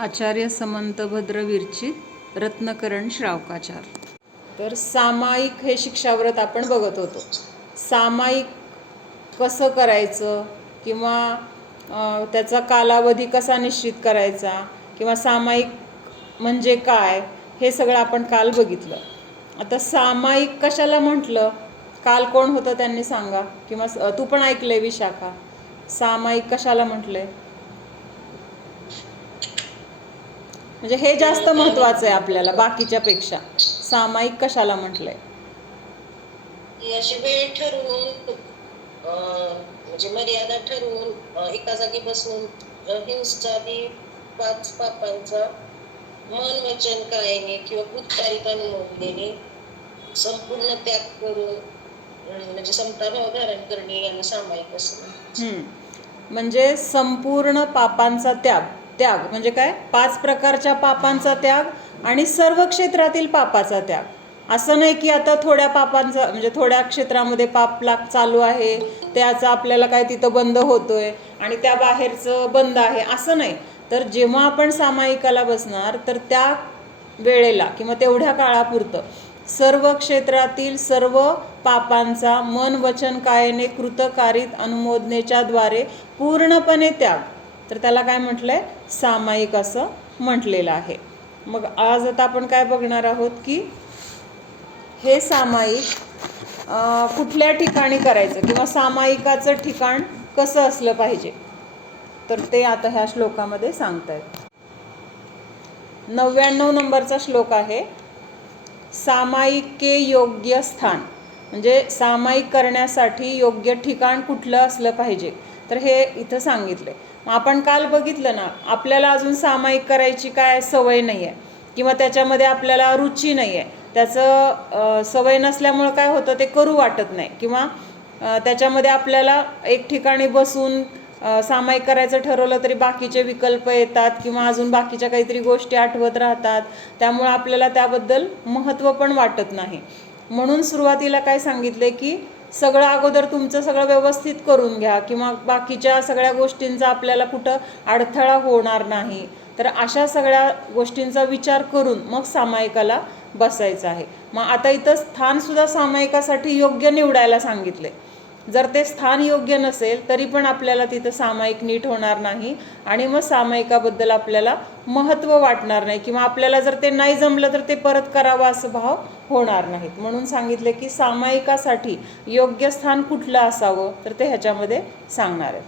आचार्य समंतभद्र विरचित रत्नकरण श्रावकाचार. तर सामायिक हे शिक्षाव्रत आपण बघत होतो. सामायिक कसं करायचं किंवा त्याचा कालावधी कसा निश्चित करायचा किंवा सामायिक म्हणजे काय हे सगळं आपण काल बघितलं. आता सामायिक कशाला म्हटलं, काल कोण होतं त्यांनी सांगा, किंवा तू पण ऐकलंय विशाखा, सामायिक कशाला म्हटलंय? म्हणजे हे जास्त महत्वाचं आहे आपल्याला बाकीच्या पेक्षा. सामायिक कशाला म्हटलंय? अशी वेळ ठरवून म्हणजे मर्यादा ठरवून एका जागी बसून हिंसादी 5 पापांचा मन वचन कायने किंवा कृत्यात अनुभवलेने संपूर्ण त्याग करून म्हणजे समताभाव धारण करणे याला सामायिक असं. म्हणजे संपूर्ण पापांचा त्याग. त्याग म्हणजे काय? 5 प्रकारच्या पापांचा त्याग आणि सर्व क्षेत्रातील पापाचा त्याग. असं नाही की आता थोड्या पापांचा म्हणजे थोड्या क्षेत्रामध्ये पाप चालू आहे, त्याचा आपल्याला काय तिथं बंद होतोय आणि त्या बाहेरचं बंद आहे, असं नाही. तर जेव्हा आपण सामायिकाला बसणार तर त्या वेळेला किंवा तेवढ्या काळापुरतं सर्व क्षेत्रातील सर्व पापांचा मन वचन कायने कृतकारित अनुमोदनेच्या द्वारे पूर्णपणे त्याग. तर त्याला काय म्हटलंय? सामायिक असं म्हटलेलं आहे. मग आज आता आपण काय बघणार आहोत की हे सामायिक कुठल्या ठिकाणी करायचं किंवा सामायिकाचं ठिकाण कसं असलं पाहिजे, तर ते आता ह्या श्लोकामध्ये सांगतायत. 99 नंबरचा श्लोक आहे. सामायिके योग्य स्थान, म्हणजे सामायिक करण्यासाठी योग्य ठिकाण कुठलं असलं पाहिजे, तर हे इथं सांगितलंय. आपण काल बघितलं ना, आपल्याला अजून सामायिक करायची काय सवय नाही आहे किंवा त्याच्यामध्ये आपल्याला रुची नाही आहे. त्याचं सवय नसल्यामुळं काय होतं, ते करू वाटत नाही किंवा त्याच्यामध्ये आपल्याला एक ठिकाणी बसून सामायिक करायचं ठरवलं तरी बाकीचे विकल्प येतात किंवा अजून बाकीच्या काहीतरी गोष्टी आठवत राहतात, त्यामुळे आपल्याला त्याबद्दल महत्त्व पण वाटत नाही. म्हणून सुरुवातीला काय सांगितले की सगळं अगोदर तुमचं सगळं व्यवस्थित करून घ्या किंवा बाकीच्या सगळ्या गोष्टींचा आपल्याला कुठं अडथळा होणार नाही. तर अशा सगळ्या गोष्टींचा विचार करून मग सामायिकाला बसायचं आहे. मग आता इथं स्थानसुद्धा सामायिकासाठी योग्य निवडायला सांगितले. जर ते स्थान योग्य नसेल तरी पण आपल्याला तिथं सामायिक नीट होणार नाही आणि मग सामायिकाबद्दल आपल्याला महत्त्व वाटणार नाही किंवा आपल्याला जर ते नाही जमलं तर ते परत करावं असं भाव होणार नाहीत. म्हणून सांगितले की सामायिकासाठी योग्य स्थान कुठलं असावं, तर ते ह्याच्यामध्ये सांगणार आहेत.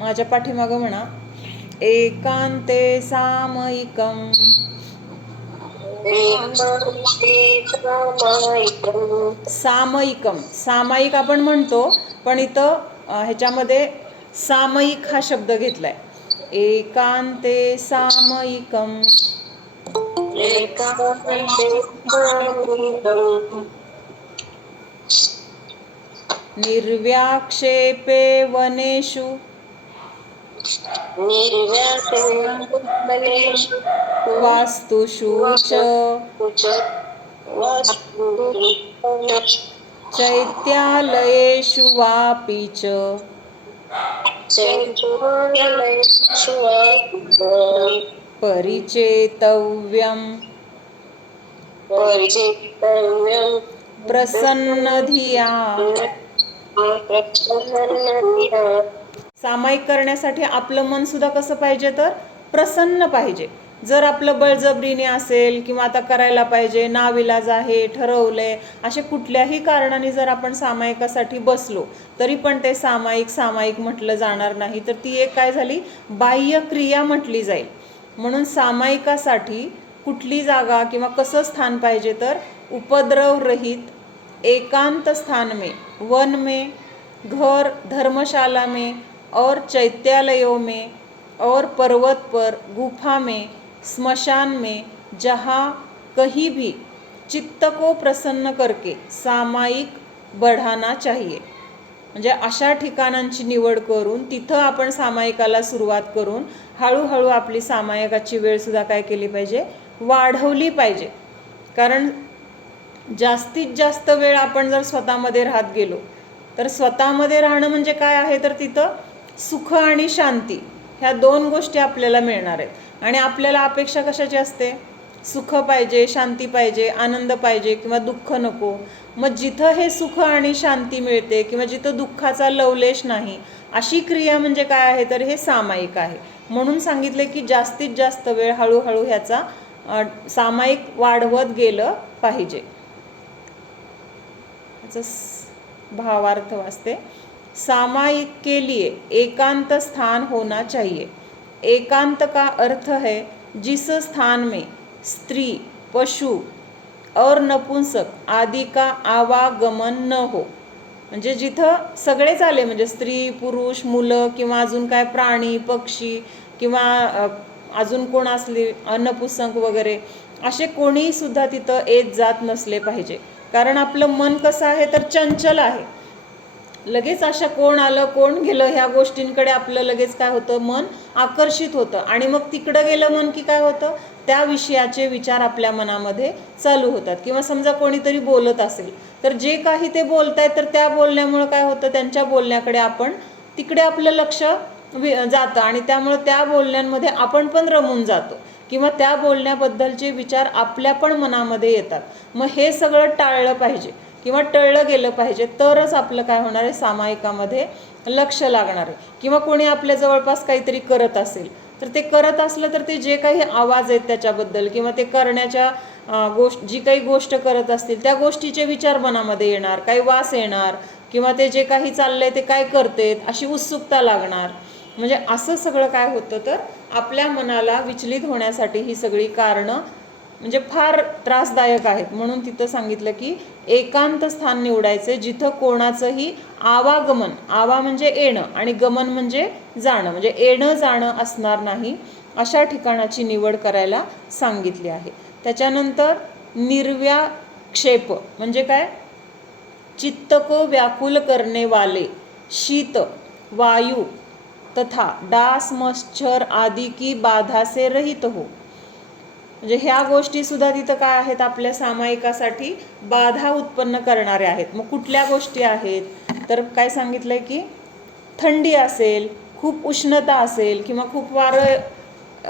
माझ्या पाठीमागं म्हणा, एकांते सामयिकम. सामयिकम, सामायिक आपण म्हणतो पण इथं ह्याच्यामध्ये सामयिक हा शब्द घेतलाय. एकांते सामयिकम निर्व्याक्षेपे वनेषु वास्तुषु च चैत्यालयेषु वापि च परिचेतव्यम् प्रसन्नधिया. सामायिक करण्यासाठी आपलं मन सुद्धा कसं पाहिजे, तर प्रसन्न पाहिजे. जर आपलं बळजबरीने असेल किंवा आता करायला पाहिजे, नाविलाज आहे, ठरवलंय, असे कुठल्याही कारणाने जर आपण सामायिकासाठी बसलो तरी पण ते सामायिक म्हटलं जाणार नाही, तर ती एक काय झाली, बाह्य क्रिया म्हटली जाईल. म्हणून सामायिकासाठी कुठली जागा किंवा कसं स्थान पाहिजे, तर उपद्रव रहित एकांत स्थान में, वन में, घर धर्मशाला में और चैत्यालयों में और पर्वत पर, गुफा में, स्मशान में, जहाँ कहीं भी चित्त को प्रसन्न करके सामायिक बढ़ाना चाहिए. म्हणजे अशा ठिकाणांची निवड करून तिथं आपण सामायिकाला सुरुवात करून हळूहळू आपली सामायिकाची वेळसुद्धा काय केली पाहिजे, वाढवली पाहिजे. कारण जास्तीत जास्त वेळ आपण जर स्वतःमध्ये राहत गेलो तर स्वतःमध्ये राहणं म्हणजे काय आहे, तर तिथं सुख आणि शांती ह्या दोन गोष्टी आपल्याला मिळणार आहेत. आणि आपल्याला अपेक्षा कशाची असते? सुख पाहिजे, शांती पाहिजे, आनंद पाहिजे किंवा दुःख नको. मग जिथं हे सुख आणि शांती मिळते किंवा जिथं दुःखाचा लवलेश नाही, अशी क्रिया म्हणजे काय आहे? तर हे सामायिक आहे. म्हणून सांगितले की जास्तीत जास्त वेळ हळूहळू ह्याचा सामायिक वाढवत गेलं पाहिजे. भावार्थ वाचते. सामायिक के लिए एकांत स्थान होना चाहिए. एकांत का अर्थ है जिस स्थान में स्त्री, पशु और नपुंसक आदि का आवागमन न हो. म्हणजे जिथं सगळेच आले, म्हणजे स्त्री, पुरुष, मुलं किंवा अजून काय प्राणी, पक्षी किंवा अजून कोण असले नपुंसक वगैरे, असे कोणीही सुद्धा तिथं येत जात नसले पाहिजे. कारण आपलं मन कसं आहे? तर चंचल आहे. लगेच अशा कोण आलं कोण गेलं ह्या गोष्टींकडे आपलं लगेच काय होतं? मन आकर्षित होतं. आणि मग तिकडं गेलं मन की काय होतं? त्या विषयाचे विचार आपल्या मनामध्ये चालू होतात. किंवा समजा कोणीतरी बोलत असेल तर जे काही ते बोलतायत तर त्या बोलण्यामुळं काय होतं? त्यांच्या बोलण्याकडे आपण तिकडे आपलं लक्ष जातं आणि त्यामुळं त्या बोलण्यांमध्ये आपण पण रमून जातो किंवा त्या बोलण्याबद्दलचे विचार आपल्या पण मनामध्ये येतात. मग हे सगळं टाळलं पाहिजे किंवा टळलं गेलं पाहिजे, तरच आपलं काय होणार आहे? सामायिकामध्ये लक्ष लागणार आहे. किंवा कोणी आपल्या जवळपास काहीतरी करत असेल तर ते करत असलं तर ते जे काही आवाज आहेत त्याच्याबद्दल किंवा ते करण्याच्या जी काही गोष्ट करत असतील त्या गोष्टीचे विचार मनामध्ये येणार, काही वास येणार किंवा ते जे काही चाललंय ते काय करतेत अशी उत्सुकता लागणार. म्हणजे असं सगळं काय होतं? तर आपल्या मनाला विचलित होण्यासाठी ही सगळी कारणं म्हणजे फार त्रासदायक आहेत. म्हणून तिथं सांगितलं की एकांत स्थान निवडायचे जिथं कोणाचंही आवागमन, आवा म्हणजे येणं आणि गमन म्हणजे जाणं, म्हणजे येणं जाणं असणार नाही, अशा ठिकाणाची निवड करायला सांगितली आहे. त्याच्यानंतर निर्व्याक्षेप म्हणजे काय? चित्त को व्याकुल करने वाले शीत, वायु तथा डास, मच्छर आदि की बाधा से रहित हो. म्हणजे ह्या गोष्टी सुद्धा तिथं काय आहेत? आपल्या सामायिकासाठी बाधा उत्पन्न करणाऱ्या आहेत. मग कुठल्या गोष्टी आहेत? तर काय सांगितलंय की थंडी असेल, खूप उष्णता असेल किंवा खूप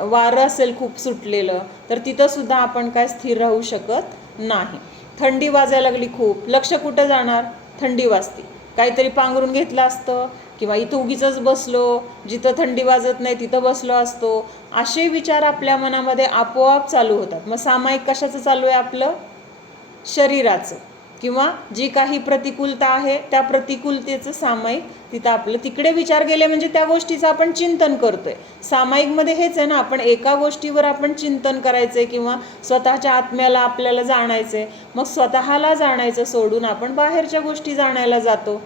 वारं असेल खूप सुटलेलं, तर तिथं सुद्धा आपण काय स्थिर राहू शकत नाही. थंडी वाजायला लागली खूप, लक्ष कुठं जाणार? थंडी वाजते, काहीतरी पांघरून घेतलं असतं किंवा इथं उगीच बसलो, जिथं थंडी वाजत नाही तिथं बसलो असतो, असे विचार आपल्या मनामध्ये आपोआप चालू होतात. मग सामायिक कशाचं चालू आहे? आपलं शरीराचं किंवा जी काही प्रतिकूलता आहे त्या प्रतिकूलतेचं सामायिक तिथं आपलं तिकडे विचार गेले म्हणजे त्या गोष्टीचं आपण चिंतन करतोय. सामायिकमध्ये हेच आहे ना, आपण एका गोष्टीवर आपण चिंतन करायचंय किंवा स्वतःच्या आत्म्याला आपल्याला जाणायचंय. मग स्वतःला जाणायचं सोडून आपण बाहेरच्या गोष्टी जाणायला जातो.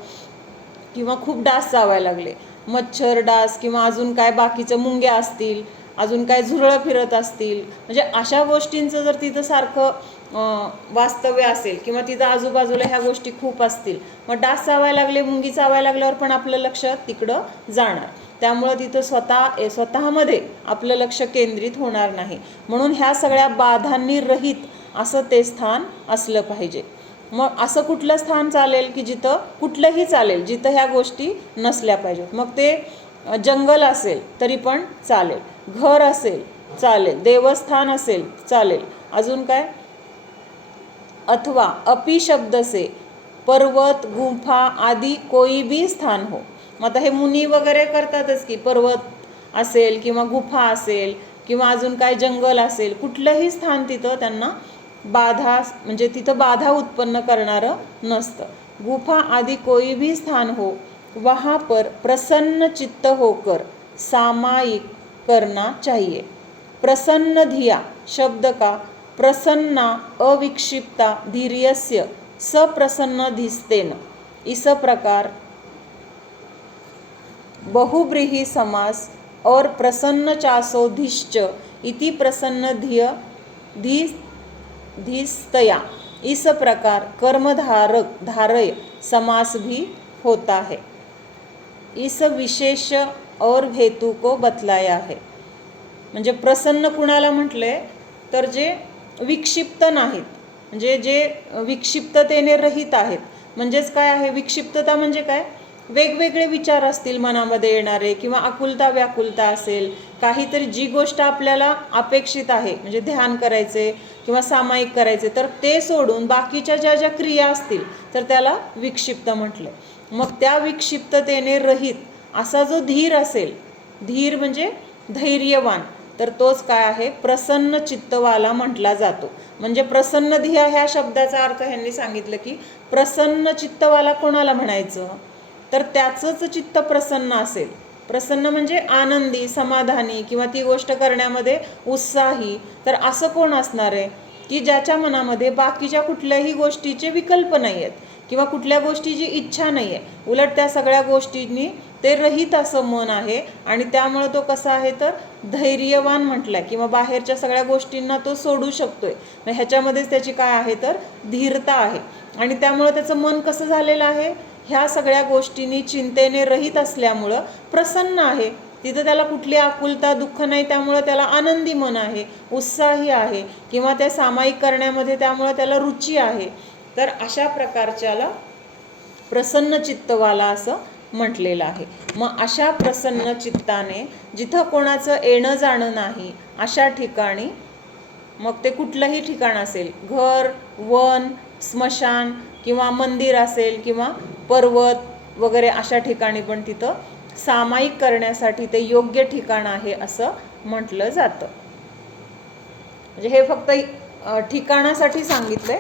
किंवा खूप डास चावायला लागले, मच्छर, डास किंवा अजून काय बाकीचं मुंग्या असतील, अजून काय झुरळं फिरत असतील, म्हणजे अशा गोष्टींचं जर तिथं सारखं वास्तव्य असेल किंवा तिथं आजूबाजूला ह्या गोष्टी खूप असतील, मग डास चावायला लागले, मुंगी चावायला लागल्यावर पण आपलं लक्ष तिकडं जाणार. त्यामुळं तिथं स्वतःमध्ये आपलं लक्ष केंद्रित होणार नाही. म्हणून ह्या सगळ्या बाधांनी रहित असं ते स्थान असलं पाहिजे. मग असं कुठलं स्थान चालेल की जिथं कुठलंही चालेल, जिथं ह्या गोष्टी नसल्या पाहिजेत. मग ते जंगल असेल तरी पण चालेल, घर असेल चालेल, देवस्थान असेल चालेल, अजून काय? अथवा अपि शब्द से पर्वत, गुफा आदि कोई भी स्थान हो. मग आता हे मुनी वगैरे करतातच की पर्वत असेल किंवा गुफा असेल किंवा अजून काय जंगल असेल, कुठलंही स्थान तिथं त्यांना बाधा म्हणजे तिथं बाधा उत्पन्न करणारं नसतं. गुफा आदि कोई भी स्थान हो, वहाँ पर प्रसन्न चित्त होकर सामायिक करना चाहिए. प्रसन्न धिया शब्द का प्रसन्ना अविक्षिप्ता धीर्यस्य सप्रसन्न धिस्तेन, इस प्रकार बहुब्रीहि समास और प्रसन्न चासो धिश्च इति प्रसन्न धीस्तया, इस प्रकार कर्मधारक धारय समास भी होता है. इस विशेष और हेतु को बतलाया है. म्हणजे प्रसन्न कुणाला म्हटलंय? तर जे विक्षिप्त नाहीत, म्हणजे जे विक्षिप्ततेने रहित आहेत. म्हणजेच काय आहे विक्षिप्तता? म्हणजे काय? वेगवेगळे विचार असतील मनामध्ये येणारे, किंवा आकुलता व्याकुलता असेल, काहीतरी जी गोष्ट आपल्याला अपेक्षित आहे, म्हणजे ध्यान करायचे किंवा सामायिक करायचे, तर ते सोडून बाकीच्या ज्या ज्या क्रिया असतील तर त्याला विक्षिप्त म्हटलं. मग त्या विक्षिप्ततेने रहित असा जो धीर असेल, धीर म्हणजे धैर्यवान, तर तोच काय आहे, प्रसन्न चित्तवाला म्हटला जातो. म्हणजे प्रसन्न धिया ह्या शब्दाचा अर्थ ह्यांनी सांगितलं की प्रसन्न चित्तवाला कोणाला म्हणायचं, तर त्याचंच चित्त प्रसन्न असेल. प्रसन्न म्हणजे आनंदी, समाधानी, किंवा ती गोष्ट करण्यामध्ये उत्साही. तर असं कोण असणार आहे की ज्याच्या मनामध्ये बाकीच्या कुठल्याही गोष्टीचे विकल्प नाही आहेत, किंवा कुठल्या गोष्टीची इच्छा नाही आहे, उलट त्या सगळ्या गोष्टींनी ते रहित असं मन आहे. आणि त्यामुळे तो कसा आहे, तर धैर्यवान म्हटलं आहे, किंवा बाहेरच्या सगळ्या गोष्टींना तो सोडू शकतोय. मग ह्याच्यामध्येच त्याची काय आहे, तर धीरता आहे. आणि त्यामुळं त्याचं मन कसं झालेलं आहे, ह्या सगळ्या गोष्टींनी चिंतेने रहित असल्यामुळं प्रसन्न आहे. तिथं त्याला कुठली आकुलता दुःख नाही, त्यामुळं त्याला आनंदी मन आहे, उत्साही आहे, किंवा त्या सामायिक करण्यामध्ये त्यामुळं त्याला रुची आहे. तर अशा प्रकारच्याला प्रसन्न चित्तवाला असं म्हटलेलं आहे. मग अशा प्रसन्न चित्ताने जिथं कोणाचं येणं जाणं नाही अशा ठिकाणी, मग ते कुठलंही ठिकाण असेल, घर, वन, स्मशान, किंवा मंदिर असेल, किंवा पर्वत वगैरे, अशा ठिकाणी पण तिथं सामायिक करण्यासाठी ते योग्य ठिकाण आहे असं म्हटलं जातं. म्हणजे हे फक्त ठिकाणासाठी सांगितलंय,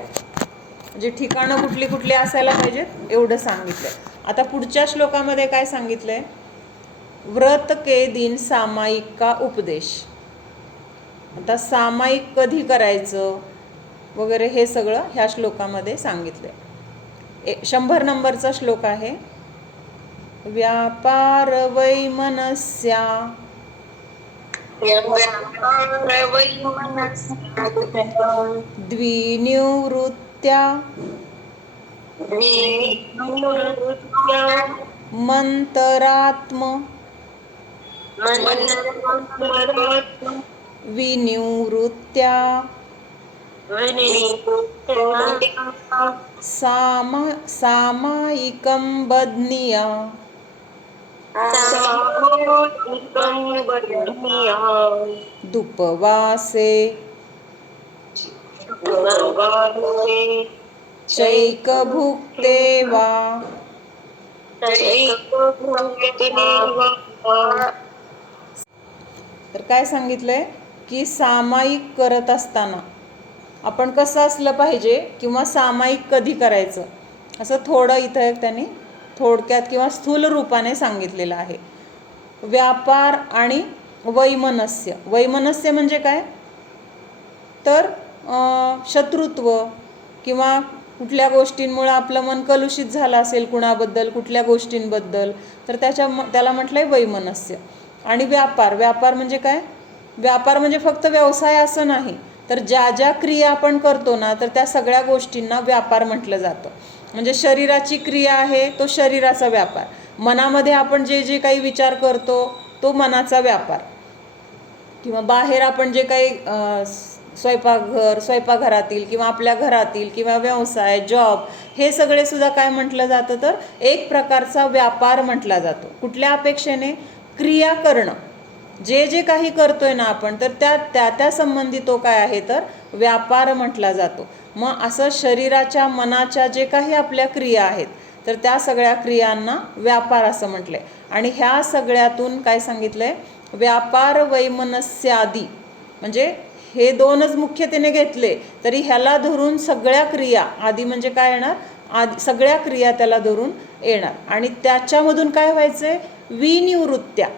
म्हणजे ठिकाणं कुठली कुठली असायला पाहिजेत एवढं सांगितलंय. आता पुढच्या श्लोकामध्ये काय सांगितलंय, व्रत के दिन सामायिक का उपदेश. आता सामायिक कधी करायचं वगैरे हे सगळं ह्या श्लोकामध्ये सांगितलंय. 100 नंबरचा श्लोक आहे. व्यापार वैमनस्या द्विनिवृत्त्या मंतरात्म विनिवृत्त्या सामायिकं बध्नीया दुपवासे चैकभुक्ते वा. तर काय सांगितलंय की सामायिक करत असताना आपण कसं असलं पाहिजे, किंवा सामायिक कधी करायचं, असं थोडं इथं त्यांनी थोडक्यात किंवा स्थूल रूपाने सांगितलेलं आहे. व्यापार आणि वैमनस्य. वैमनस्य म्हणजे काय, तर शत्रुत्व, किंवा कुठल्या गोष्टींमुळे आपलं मन कलुषित झालं असेल कुणाबद्दल, कुठल्या गोष्टींबद्दल, तर त्याला म्हटलं आहे वैमनस्य. आणि व्यापार. व्यापार म्हणजे काय, व्यापार म्हणजे फक्त व्यवसाय असं नाही, तर ज्या ज्या क्रिया आपण करतो ना, तर त्या सगळ्या गोष्टींना व्यापार म्हटलं जातं. म्हणजे शरीराची क्रिया आहे तो शरीराचा व्यापार, मनामध्ये आपण जे जे काही विचार करतो तो मनाचा व्यापार, किंवा बाहेर आपण जे काही स्वयंपाकघर, स्वयंपाकघरातील किंवा आपल्या घरातील किंवा व्यवसाय, जॉब, हे सगळे सुद्धा काय म्हटलं जातं, तर एक प्रकारचा व्यापार म्हटला जातो. कुठल्या अपेक्षेने, क्रिया करणं, जे जे काही करतोय ना आपण, तर त्या संबंधी तो काय आहे, तर व्यापार म्हटला जातो. मग असं शरीराच्या, मनाच्या जे काही आपल्या क्रिया आहेत, तर त्या सगळ्या क्रियांना व्यापार असं म्हटलंय. आणि ह्या सगळ्यातून काय सांगितलंय, व्यापार वैमनस्यादी, म्हणजे हे दोनच मुख्यतेने घेतले तरी ह्याला धरून सगळ्या क्रिया, आधी म्हणजे काय येणार, आधी सगळ्या क्रिया त्याला धरून येणार. आणि त्याच्यामधून काय व्हायचंय, विनिवृत्त्या,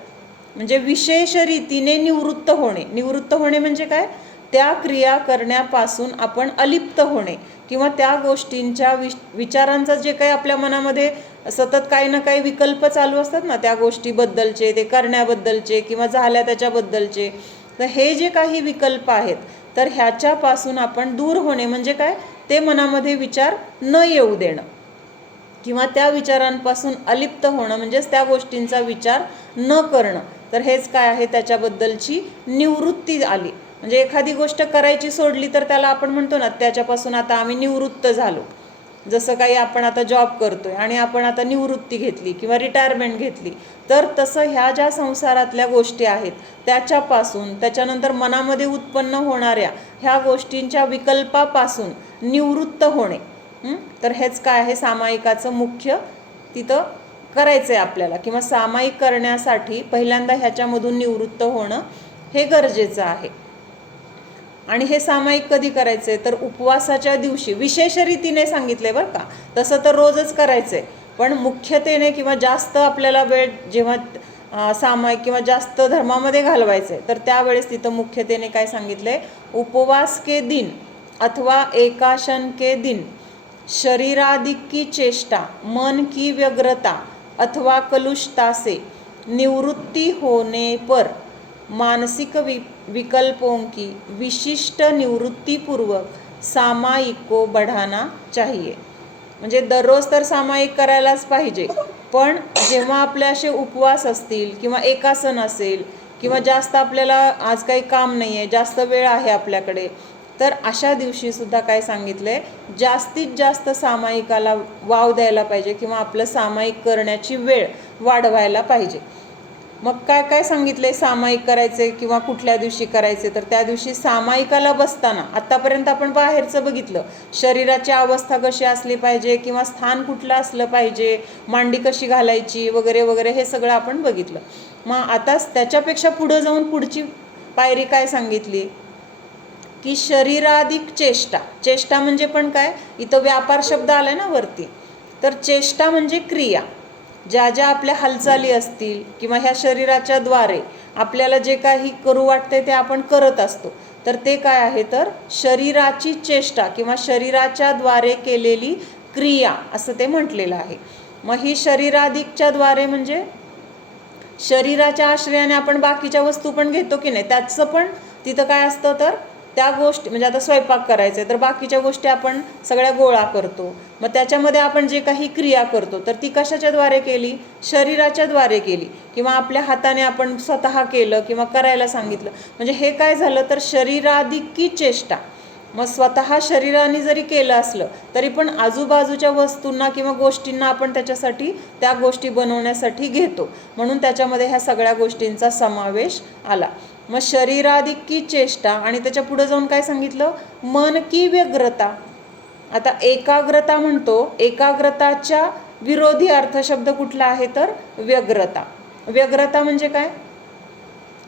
म्हणजे विशेष रीतीने निवृत्त होणे. निवृत्त होणे म्हणजे काय, त्या क्रिया करण्यापासून आपण अलिप्त होणे, किंवा त्या गोष्टींच्या विचारांचा जे काही आपल्या मनामध्ये सतत काही ना काही विकल्प चालू असतात ना, त्या गोष्टीबद्दलचे, ते करण्याबद्दलचे, किंवा झाल्या त्याच्याबद्दलचे, तर हे जे काही विकल्प आहेत, तर ह्याच्यापासून आपण दूर होणे म्हणजे काय, ते मनामध्ये विचार न येऊ देणं, किंवा त्या विचारांपासून अलिप्त होणं, म्हणजेच त्या गोष्टींचा विचार न करणं. तर हेच काय आहे, त्याच्याबद्दलची निवृत्ती आली. म्हणजे एखादी गोष्ट करायची सोडली तर त्याला आपण म्हणतो ना, त्याच्यापासून आता आम्ही निवृत्त झालो. जसं काही आपण आता जॉब करतोय आणि आपण आता निवृत्ती घेतली किंवा रिटायरमेंट घेतली, तर तसं ह्या ज्या संसारातल्या गोष्टी आहेत त्याच्यापासून, त्याच्यानंतर मनामध्ये उत्पन्न होणाऱ्या ह्या गोष्टींच्या विकल्पापासून निवृत्त होणे. तर हेच काय आहे सामायिकाचं मुख्य तिथं करायचं आहे आपल्याला, किंवा सामायिक करण्यासाठी पहिल्यांदा ह्याच्यामधून निवृत्त होणं हे गरजेचं आहे. आणि हे सामायिक कधी करायचं आहे तर उपवासाच्या दिवशी विशेष रीतीने सांगितलं आहे बरं का. तसं तर रोजच करायचं आहे, पण मुख्यतेने किंवा जास्त आपल्याला वेळ जेव्हा सामायिक किंवा जास्त धर्मामध्ये घालवायचं आहे तर त्यावेळेस तिथं मुख्यतेने काय सांगितलं आहे, उपवास के दिन अथवा एकाशन के दिन शरीरादिक की चेष्टा, मन की व्यग्रता अथवा कलुषता से निवृत्ति होने पर मानसिक विकल्पों की विशिष्ट निवृत्तीपूर्वक सामायिक को बढ़ाना चाहिए. म्हणजे दररोज तर सामायिक करायलाच पाहिजे, पण जेव्हा आपले असे उपवास असतील किंवा एकासन असेल किंवा जास्त आपल्याला आज काही काम नाही आहे, जास्त वेळ आहे आपल्याकडे, तर अशा दिवशीसुद्धा काय सांगितलं आहे, जास्तीत जास्त सामायिकाला वाव द्यायला पाहिजे किंवा आपलं सामायिक करण्याची वेळ वाढवायला पाहिजे. मग काय काय सांगितले सामायिक करायचे किंवा कुठल्या दिवशी करायचे, तर त्या दिवशी सामायिकाला बसताना आत्तापर्यंत आपण बाहेरचं बघितलं, शरीराची अवस्था कशी असली पाहिजे किंवा स्थान कुठलं असलं पाहिजे, मांडी कशी घालायची वगैरे वगैरे हे सगळं आपण बघितलं. मग आता त्याच्यापेक्षा पुढं जाऊन पुढची पायरी काय सांगितली की शरीराधिक चेष्टा. चेष्टा म्हणजे पण काय, इथं व्यापार शब्द आलाय ना वरती, तर चेष्टा म्हणजे क्रिया, ज्या ज्या आपल्या हालचाली असतील किंवा ह्या शरीराच्या द्वारे आपल्याला जे काही करू वाटते ते आपण करत असतो, तर ते काय आहे तर शरीराची चेष्टा किंवा शरीराच्या द्वारे केलेली क्रिया असं ते म्हटलेलं आहे. मग ही शरीराधिकच्या द्वारे म्हणजे शरीराच्या आश्रयाने आपण बाकीच्या वस्तू पण घेतो की नाही, त्याचं पण तिथं काय असतं तर त्या गोष्टी, म्हणजे आता स्वयंपाक करायचं आहे तर बाकीच्या गोष्टी आपण सगळ्या गोळा करतो, मग त्याच्यामध्ये आपण जे काही क्रिया करतो तर ती कशाच्या द्वारे केली, शरीराच्या द्वारे केली किंवा आपल्या हाताने आपण स्वतः केलं किंवा करायला सांगितलं, म्हणजे हे काय झालं तर शरीराधिक की चेष्टा. मग स्वतः शरीराने जरी केलं असलं तरी पण आजूबाजूच्या वस्तूंना किंवा गोष्टींना आपण त्याच्यासाठी त्या गोष्टी बनवण्यासाठी घेतो, म्हणून त्याच्यामध्ये ह्या सगळ्या गोष्टींचा समावेश आला. मग शरीराधिक की चेष्टा आणि त्याच्या पुढे जाऊन काय सांगितलं, मन की व्यग्रता. आता एकाग्रता म्हणतो, एकाग्रताच्या विरोधी अर्थशब्द कुठला आहे तर व्यग्रता. व्यग्रता म्हणजे काय,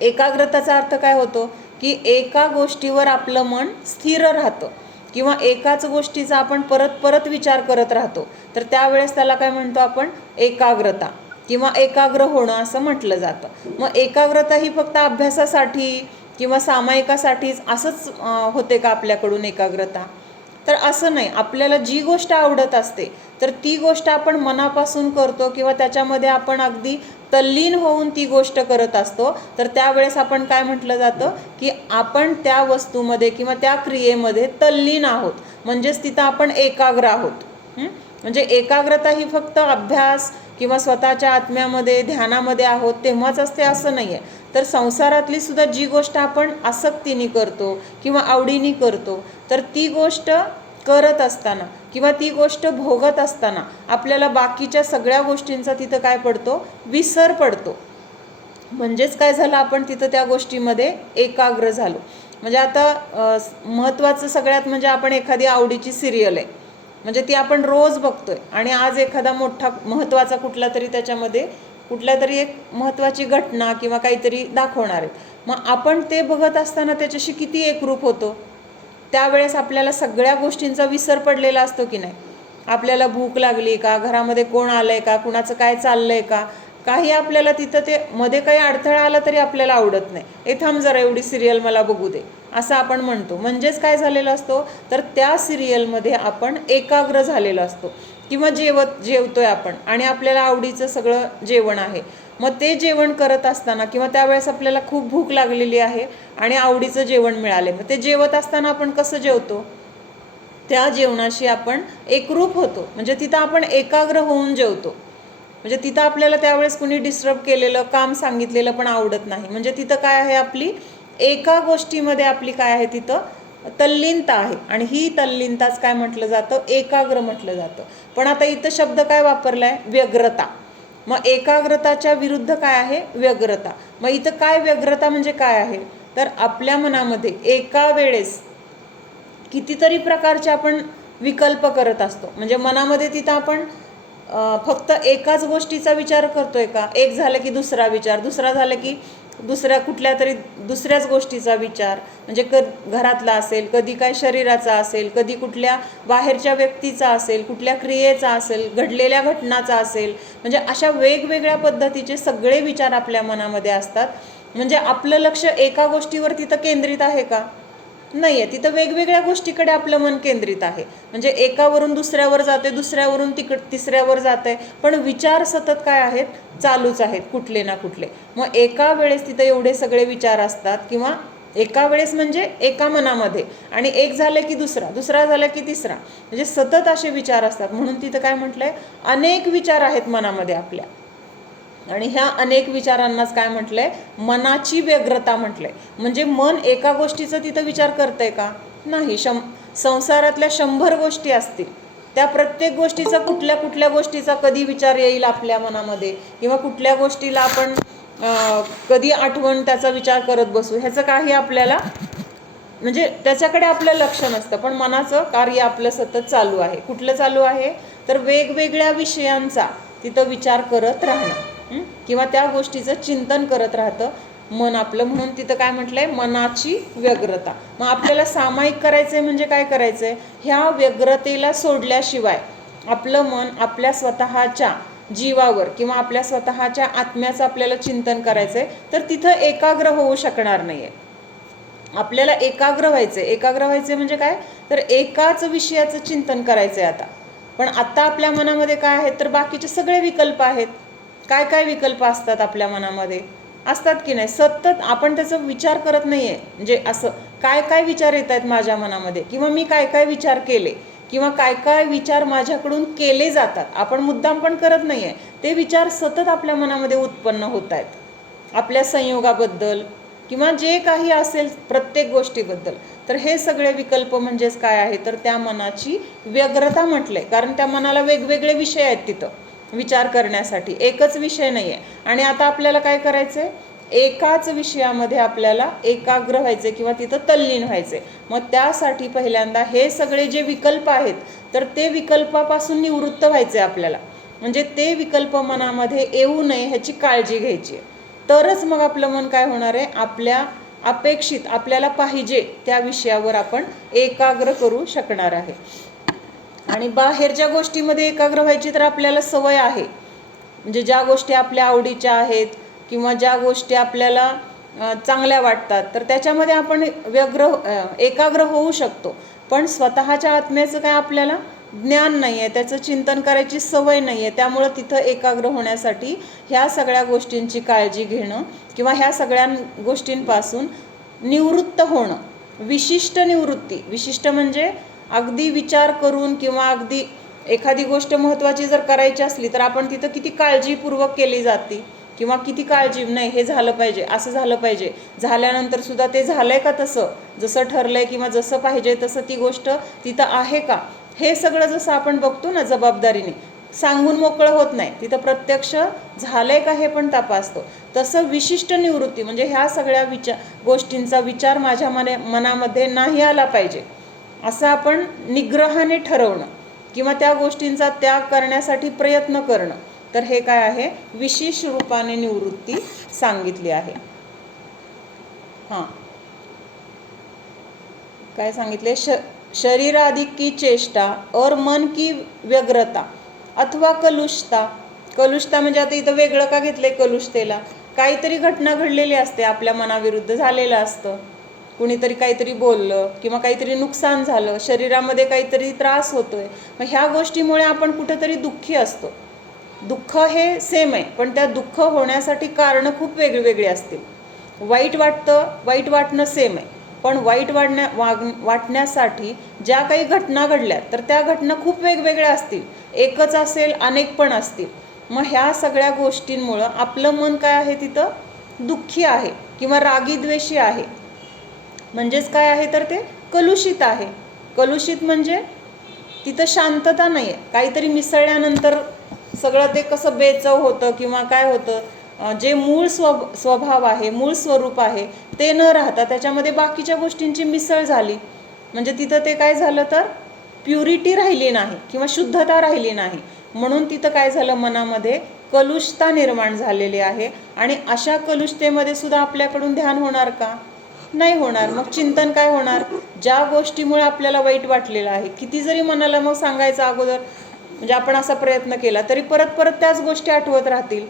एकाग्रताचा अर्थ काय होतो की एका गोष्टीवर आपलं मन स्थिर राहतं किंवा एकाच गोष्टीचा आपण परत परत विचार करत राहतो, तर त्यावेळेस त्याला काय म्हणतो आपण एकाग्रता किंवा एकाग्र होणं असं म्हटलं जातं. मग एकाग्रता ही फक्त अभ्यासासाठी किंवा सामायिकासाठीच असंच होते का आपल्याकडून एकाग्रता, तर असं नाही. आपल्याला जी गोष्ट आवडत असते तर ती गोष्ट आपण मनापासून करतो किंवा त्याच्यामध्ये आपण अगदी तल्लीन होऊन ती गोष्ट करत असतो, तर त्यावेळेस आपण काय म्हटलं जातं की आपण त्या वस्तूमध्ये किंवा त्या क्रियेमध्ये तल्लीन आहोत, म्हणजेच तिथं आपण एकाग्र आहोत. म्हणजे एकाग्रता ही फक्त अभ्यास किंवा स्वतःच्या आत्म्यामध्ये ध्यानामध्ये आहोत तेव्हाच असते असं नाही आहे, तर संसारातली सुद्धा जी गोष्ट आपण आसक्तीने करतो किंवा आवडीने करतो, तर ती गोष्ट करत असताना किंवा ती गोष्ट भोगत असताना आपल्याला बाकीच्या सगळ्या गोष्टींचा तिथं काय पडतो, विसर पडतो. म्हणजेच काय झालं, आपण तिथं त्या गोष्टीमध्ये एकाग्र झालो. म्हणजे आता महत्त्वाचं सगळ्यात म्हणजे आपण एखादी आवडीची सिरियल आहे, म्हणजे ती आपण रोज बघतोय आणि आज एखादा मोठा महत्त्वाचा कुठला तरी त्याच्यामध्ये कुठल्या तरी एक महत्त्वाची घटना किंवा काहीतरी दाखवणार आहे, मग आपण ते बघत असताना त्याच्याशी किती एकरूप होतो. त्यावेळेस आपल्याला सगळ्या गोष्टींचा विसर पडलेला असतो की नाही. आपल्याला भूक लागली का, घरामध्ये कोण आलं आहे का, कुणाचं काय चाललं आहे का, काही आपल्याला तिथं ते मध्ये काही अडथळा आला तरी आपल्याला आवडत नाही, ए थांब जरा एवढी सिरियल मला बघू दे असं आपण म्हणतो. म्हणजेच काय झालेलं असतो तर त्या सिरियलमध्ये आपण एकाग्र झालेलो असतो किंवा जेवतोय आपण आणि आपल्याला आवडीचं सगळं जेवण आहे, मग ते जेवण करत असताना किंवा त्यावेळेस आपल्याला खूप भूक लागलेली आहे आणि आवडीचं जेवण मिळाले, मग ते जेवत असताना आपण कसं जेवतो, त्या जेवणाशी आपण एकरूप होतो, म्हणजे तिथं आपण एकाग्र होऊन जेवतो. म्हणजे तिथं आपल्याला त्यावेळेस कुणी डिस्टर्ब केलेलं काम सांगितलेलं पण आवडत नाही, म्हणजे तिथं काय आहे आपली एका गोष्टीमध्ये आपली काय आहे तिथं तल्लीनता आहे आणि ही तल्लीनताच काय म्हटलं जातं, एकाग्र म्हटलं जातं. पण आता इथं शब्द काय वापरला आहे, व्यग्रता. मग एकाग्रताच्या विरुद्ध काय आहे, व्यग्रता. मग इथं काय व्यग्रता म्हणजे काय आहे, तर आपल्या मनामध्ये एका वेळेस कितीतरी प्रकारचे आपण विकल्प करत असतो. म्हणजे मनामध्ये तिथं आपण फक्त एकाच गोष्टीचा विचार करतोय का, एक झालं की दुसरा विचार, दुसरा झालं की दुसऱ्या कुठल्या तरी दुसऱ्याच गोष्टीचा विचार, म्हणजे घरातला असेल, कधी काय शरीराचा असेल, कधी कुठल्या बाहेरच्या व्यक्तीचा असेल, कुठल्या क्रियेचा असेल, घडलेल्या घटनाचा असेल. म्हणजे अशा वेगवेगळ्या पद्धतीचे सगळे विचार आपल्या मनामध्ये असतात. म्हणजे आपलं लक्ष एका गोष्टीवर तिथं केंद्रित आहे का, नाही आहे. तिथं वेगवेगळ्या गोष्टीकडे आपलं मन केंद्रित आहे. म्हणजे एकावरून दुसऱ्यावर जाते, दुसऱ्यावरून तिसऱ्यावर जाते, पण विचार सतत काय आहेत, चालूच आहेत कुठले ना कुठले. मग एका वेळेस तिथं एवढे सगळे विचार असतात, किंवा एका वेळेस म्हणजे एका मनामध्ये, आणि एक झालं की दुसरा, दुसरा झाला की तिसरा, म्हणजे सतत असे विचार असतात. म्हणून तिथं काय म्हटलंय, अनेक विचार आहेत मनामध्ये आपल्या. आणि ह्या अनेक विचारांनाच काय म्हटलंय, मनाची व्यग्रता म्हटलंय. म्हणजे मन एका गोष्टीचा तिथं विचार करतंय का, नाही. संसारातल्या 100 गोष्टी असतील, त्या प्रत्येक गोष्टीचा कुठल्या कुठल्या गोष्टीचा कधी विचार येईल आपल्या मनामध्ये, किंवा कुठल्या गोष्टीला आपण कधी आठवण त्याचा विचार करत बसू, ह्याचं काही आपल्याला म्हणजे त्याच्याकडे आपलं लक्ष नसतं. पण मनाचं कार्य आपलं सतत चालू आहे. कुठलं चालू आहे, तर वेगवेगळ्या विषयांचा तिथं विचार करत राहणं, किंवा त्या गोष्टीचं चिंतन करत राहतं मन आपलं. म्हणून तिथं काय म्हटलंय, मनाची व्यग्रता. मग आपल्याला सामायिक करायचंय म्हणजे काय करायचंय, ह्या व्यग्रतेला सोडल्याशिवाय आपलं मन आपल्या स्वतःच्या जीवावर किंवा आपल्या स्वतःच्या आत्म्याचं आपल्याला चिंतन करायचंय, तर तिथं एकाग्र होऊ शकणार नाहीये. आपल्याला एकाग्र व्हायचंय. एकाग्र व्हायचंय म्हणजे काय, तर एकाच विषयाचं चिंतन करायचंय आता. पण आता आपल्या मनामध्ये काय आहेत, तर बाकीचे सगळे विकल्प आहेत. काय काय विकल्प असतात आपल्या मनामध्ये, असतात की नाही. सतत आपण त्याचा विचार करत नाहीये. म्हणजे असं काय काय विचार येत आहेत माझ्या मनामध्ये, किंवा मी काय काय विचार केले, किंवा काय काय विचार माझ्याकडून केले जातात, आपण मुद्दाम पण करत नाहीये. ते विचार सतत आपल्या मनामध्ये उत्पन्न होत आहेत, आपल्या संयोगाबद्दल किंवा जे काही असेल प्रत्येक गोष्टीबद्दल. तर हे सगळे विकल्प म्हणजेच काय आहे, तर त्या मनाची व्यग्रता म्हटले. कारण त्या मनाला वेगवेगळे विषय आहेत तिथं विचार करण्यासाठी, एकच विषय नाही आहे. आणि आता आपल्याला काय करायचं आहे, एकाच विषयामध्ये आपल्याला एकाग्र व्हायचे किंवा तिथं तल्लीन व्हायचे. मग त्यासाठी पहिल्यांदा हे सगळे जे विकल्प आहेत, तर ते विकल्पापासून निवृत्त व्हायचे आपल्याला. म्हणजे ते विकल्प मनामध्ये येऊ नये ह्याची काळजी घ्यायची आहे. तरच मग आपलं मन काय होणार आहे, आपल्या अपेक्षित आपल्याला पाहिजे त्या विषयावर आपण एकाग्र करू शकणार आहे. आणि बाहेरच्या गोष्टीमध्ये एकाग्र व्हायची तर आपल्याला सवय आहे. म्हणजे ज्या गोष्टी आपल्या आवडीच्या आहेत किंवा ज्या गोष्टी आपल्याला चांगल्या वाटतात, तर त्याच्यामध्ये आपण एकाग्र होऊ शकतो. पण स्वतःच्या आत्म्याचं काय आपल्याला ज्ञान नाही आहे, त्याचं चिंतन करायची सवय नाही आहे. त्यामुळं तिथं एकाग्र होण्यासाठी ह्या सगळ्या गोष्टींची काळजी घेणं किंवा ह्या सगळ्या गोष्टींपासून निवृत्त होणं, विशिष्ट निवृत्ती. विशिष्ट म्हणजे अगदी विचार करून किंवा अगदी एखादी गोष्ट महत्त्वाची जर करायची असली तर आपण तिथं किती काळजीपूर्वक केली जाते, किंवा किती काळजी, नाही हे झालं पाहिजे, असं झालं पाहिजे, झाल्यानंतर सुद्धा ते झालंय का तसं जसं ठरलंय किंवा जसं पाहिजे तसं ती गोष्ट तिथं आहे का, हे सगळं जसं आपण बघतो ना जबाबदारीने, सांगून मोकळं होत नाही, तिथं प्रत्यक्ष झालंय का हे पण तपासतो. तसं विशिष्ट निवृत्ती म्हणजे ह्या सगळ्या गोष्टींचा विचार माझ्या मनामध्ये नाही आला पाहिजे असं आपण निग्रहाने ठरवणं किंवा त्या गोष्टींचा त्याग करण्यासाठी प्रयत्न करणं. तर हे काय आहे, विशेष रूपाने निवृत्ती सांगितली आहे. हां, काय सांगितले, शरीरादि की चेष्टा और मन की व्यग्रता अथवा कलुषता. कलुषता म्हणजे आता इथं वेगळं का घेतलंय कलुषतेला, काहीतरी घटना घडलेली असते, आपल्या मनाविरुद्ध झालेलं असतं, कुणीतरी काहीतरी बोललं किंवा काहीतरी नुकसान झालं, शरीरामध्ये काहीतरी त्रास होतोय. मग ह्या गोष्टीमुळे आपण कुठेतरी दुःखी असतो. दुःख हे सेम आहे, पण त्या दुःख होण्यासाठी कारणं खूप वेगवेगळी असतील. वाईट वाटणं सेम आहे, पण वाईट वाटण्यासाठी ज्या काही घटना घडल्या तर त्या घटना खूप वेगवेगळ्या असतील, एकच असेल अनेक पण असतील. मग ह्या सगळ्या गोष्टींमुळं आपलं मन काय आहे, तिथं दुःखी आहे किंवा रागीद्वेषी आहे. म्हणजेच काय आहे तर ते कलुषित आहे. कलुषित म्हणजे तिथं शांतता नाही आहे, काहीतरी मिसळल्यानंतर सगळं ते कसं बेचव होतं किंवा काय होतं, जे मूळ स्वभाव आहे, मूळ स्वरूप आहे ते न राहता त्याच्यामध्ये बाकीच्या गोष्टींची मिसळ झाली, म्हणजे तिथं ते काय झालं तर प्युरिटी राहिली नाही किंवा शुद्धता राहिली नाही. म्हणून तिथं काय झालं, मनामध्ये कलुषता निर्माण झालेली आहे. आणि अशा कलुषतेमध्ये सुद्धा आपल्याकडून ध्यान होणार का? नाही होणार. मग चिंतन काय होणार? ज्या गोष्टीमुळे आपल्याला वाईट वाटलेलं आहे, किती जरी मनाला मग सांगायचं अगोदर, म्हणजे आपण असा प्रयत्न केला तरी परत परत त्याच गोष्टी आठवत राहतील.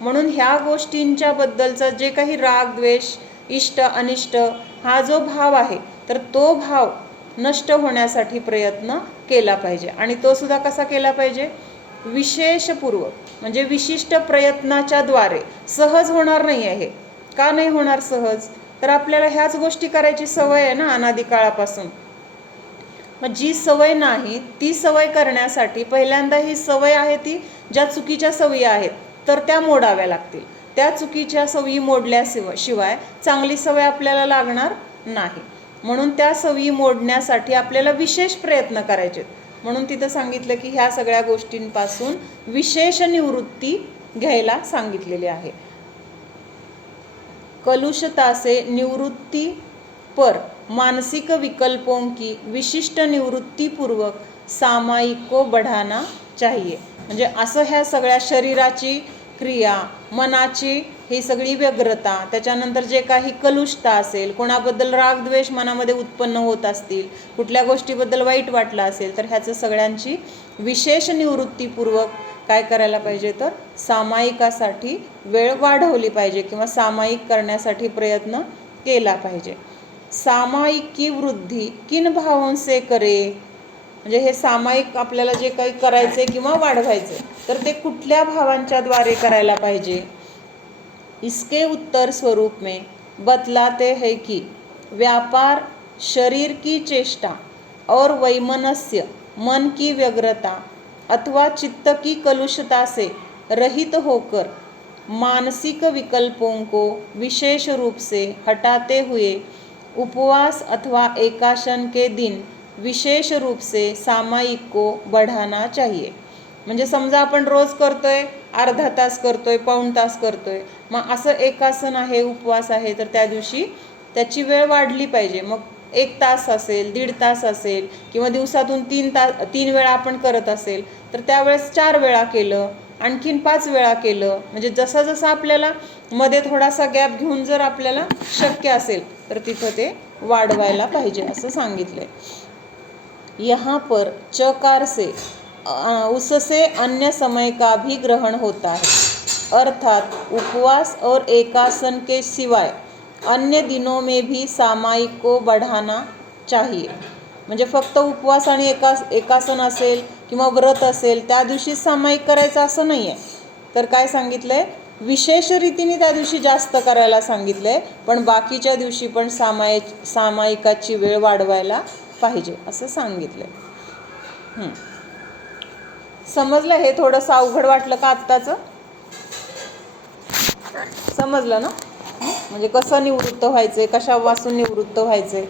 म्हणून ह्या गोष्टींच्या बद्दलचा जे काही राग, द्वेष, इष्ट अनिष्ट हा जो भाव आहे, तर तो भाव नष्ट होण्यासाठी प्रयत्न केला पाहिजे. आणि तो सुद्धा कसा केला पाहिजे? विशेषपूर्वक, म्हणजे विशिष्ट प्रयत्नाच्या द्वारे. सहज होणार नाही आहे. का नाही होणार सहज? तर आपल्याला ह्याच गोष्टी करायची सवय आहे ना अनादिकाळापासून. मग जी सवय नाही ती सवय करण्यासाठी पहिल्यांदा ही सवय आहे ती ज्या चुकीच्या सवयी आहेत तर त्या मोडाव्या लागतील. त्या चुकीच्या सवयी मोडल्याशिवाय चांगली सवय आपल्याला लागणार नाही. म्हणून त्या सवयी मोडण्यासाठी आपल्याला विशेष प्रयत्न करायचे. म्हणून तिथं सांगितलं की ह्या सगळ्या गोष्टींपासून विशेष निवृत्ती घ्यायला सांगितलेली आहे. कलुषता से निवृत्ति पर मानसिक विकल्पों की विशिष्ट निवृत्तीपूर्वक सामायिक को बढ़ाना चाहिए. म्हणजे असं ह्या सगळ्या शरीराची क्रिया, मनाची ही सगळी व्यग्रता, त्याच्यानंतर जे काही कलुषता असेल, कोणाबद्दल रागद्वेष मनामध्ये उत्पन्न होत असतील, कुठल्या गोष्टीबद्दल वाईट वाटलं असेल, तर ह्याचं सगळ्यांची विशेष निवृत्तीपूर्वक काय करायला पाहिजे तर सामायिकासाठी वेळ वाढवली पाहिजे किंवा सामायिक करण्यासाठी प्रयत्न केला पाहिजे. सामायिक की वृद्धी किन भावों से करे, म्हणजे हे सामायिक आपल्याला जे काही करायचे किंवा वाढवायचे तर ते कुठल्या भावांच्या द्वारे करायला पाहिजे. इसके उत्तर स्वरूप में बतलाते हैं कि व्यापार शरीर की चेष्टा और वैमनस्य मन की व्यग्रता अथवा चित्त की कलुषता से रहित होकर मानसिक विकल्पों को विशेष रूप से हटाते हुए उपवास अथवा एकाशन के दिन विशेष रूप से सामायिक को बढ़ाना चाहिए. म्हणजे समजा आपण रोज करतोय, अर्धा तास करतोय, पाऊण तास करतोय, मग असं एकासन आहे, उपवास आहे, तर त्या दिवशी त्याची वेळ वाढली पाहिजे. मग 1 तास असेल, 1.5 तास असेल, किंवा दिवसातून 3 वेळा आपण करत असेल तर त्यावेळेस 4 वेळा केलं, आणखीन 5 वेळा केलं. म्हणजे जसं जसं आपल्याला मध्ये थोडासा गॅप घेऊन जर आपल्याला शक्य असेल तर तिथं ते वाढवायला पाहिजे असं सांगितलंय. यहाँ पर चकार से उससे अन्य समय का भी ग्रहण होता है, अर्थात उपवास और एकासन के सिवाय अन्य दिनों में भी सामायिक को बढ़ाना चाहिए. म्हणजे फक्त उपवास आणि एकासन असेल किंवा व्रत असेल त्या दिवशी सामायिक करायचं असं नाही आहे. तर काय सांगितलंय? विशेष रीतीने त्या दिवशी जास्त करायला सांगितलंय, पण बाकीच्या दिवशी पण सामायिकाची वेळ वाढवायला पाहिजे असं सांगितलंय. समजलं? हे थोडंसं अवघड वाटलं का आत्ताचं? समजलं ना? म्हणजे कसं निवृत्त व्हायचंय, कशापासून निवृत्त व्हायचंय.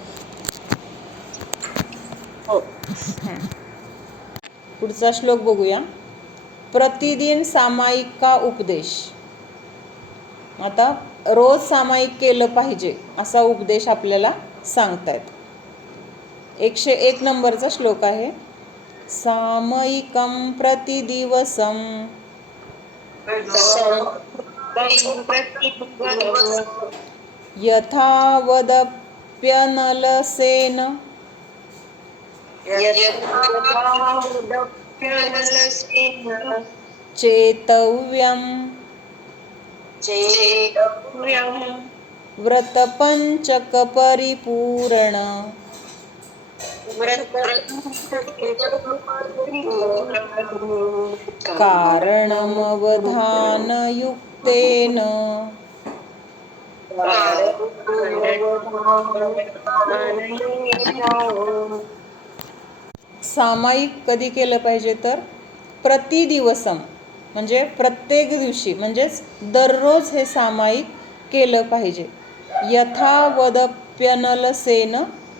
पुढचा श्लोक बघूया. प्रतिदिन सामायिक का उपदेश. आता रोज सामायिक केलं पाहिजे असा उपदेश आपल्याला सांगतायत. 101 नंबरचा श्लोक आहे. सामयिकं प्रतिदिवसम यथावदप्यनलसेन चेतव्यं व्रतपंचक परिपूर्ण कारणमवधानयुक्तेन. सामायिक कधी केलं पाहिजे तर प्रतिदिवसम, म्हणजे प्रत्येक दिवशी, म्हणजेच दररोज हे सामायिक केलं पाहिजे. यथावदप्यनलसेन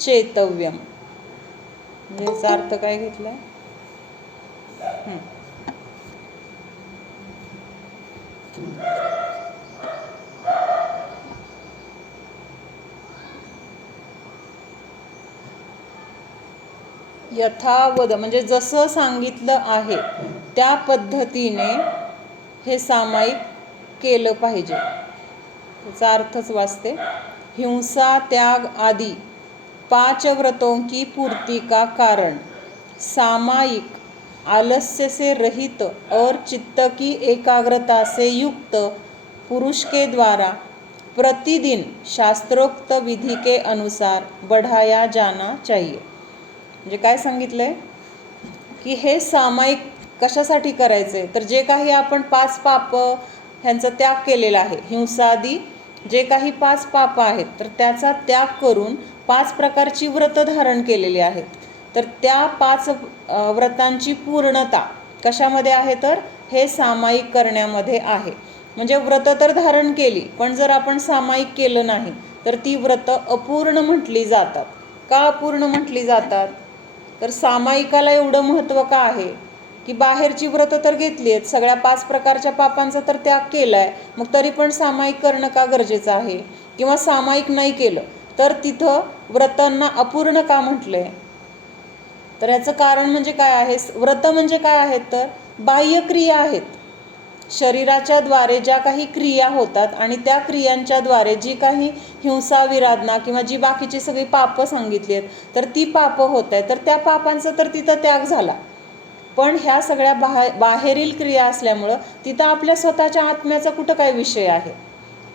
चेतव्यम. म्हणजे याचा अर्थ काय घेतलाय? यथावद म्हणजे जसं सांगितलं आहे त्या पद्धतीने हे सामायिक केलं पाहिजे. त्याचा अर्थच वाचते. हिंसा, त्याग आदि 5 व्रतों की पूर्ति का कारण सामायिक, आलस्य से रहित और चित्त की एकाग्रता से युक्त पुरुष के द्वारा प्रतिदिन शास्त्रोक्त विधि के अनुसार बढ़ाया जाना चाहिए. म्हणजे काय सांगितलंय की हे सामायिक कशासाठी करायचे, तर जे काही आपण 5 पाप ह्यांचा त्याग केलेला आहे, हिंसादी जे काही 5 पाप आहेत तर त्याचा त्याग करून 5 प्रकारची व्रत धारण केलेली आहेत. तर त्या 5 व्रतांची पूर्णता कशामध्ये आहे, तर हे सामायिक करण्यामध्ये आहे. म्हणजे व्रत तर धारण केली, पण जर आपण सामायिक केलं नाही तर ती व्रत अपूर्ण म्हटली जातात. का अपूर्ण म्हटली जातात, तर सामायिकाला एवढं महत्त्व का आहे की बाहेरची व्रत तर घेतली आहेत, सगळ्या 5 प्रकारच्या पापांचा तर त्याग केला आहे, मग तरी पण सामायिक करणं का गरजेचं आहे, किंवा सामायिक नाही केलं तर तिथं व्रतांना अपूर्ण का म्हटलंय. तर याचं कारण म्हणजे काय आहे, व्रत म्हणजे काय आहेत, तर बाह्य क्रिया आहेत. शरीराच्या द्वारे ज्या काही क्रिया होतात आणि त्या क्रियांच्या द्वारे जी काही हिंसा, विराधना किंवा जी बाकीची सगळी पापं सांगितली आहेत तर ती पापं होत आहेत, तर त्या पापांचा तर तिथं त्याग झाला. पण ह्या सगळ्या बाहेरील क्रिया असल्यामुळं तिथं आपल्या स्वतःच्या आत्म्याचा कुठं काय विषय आहे.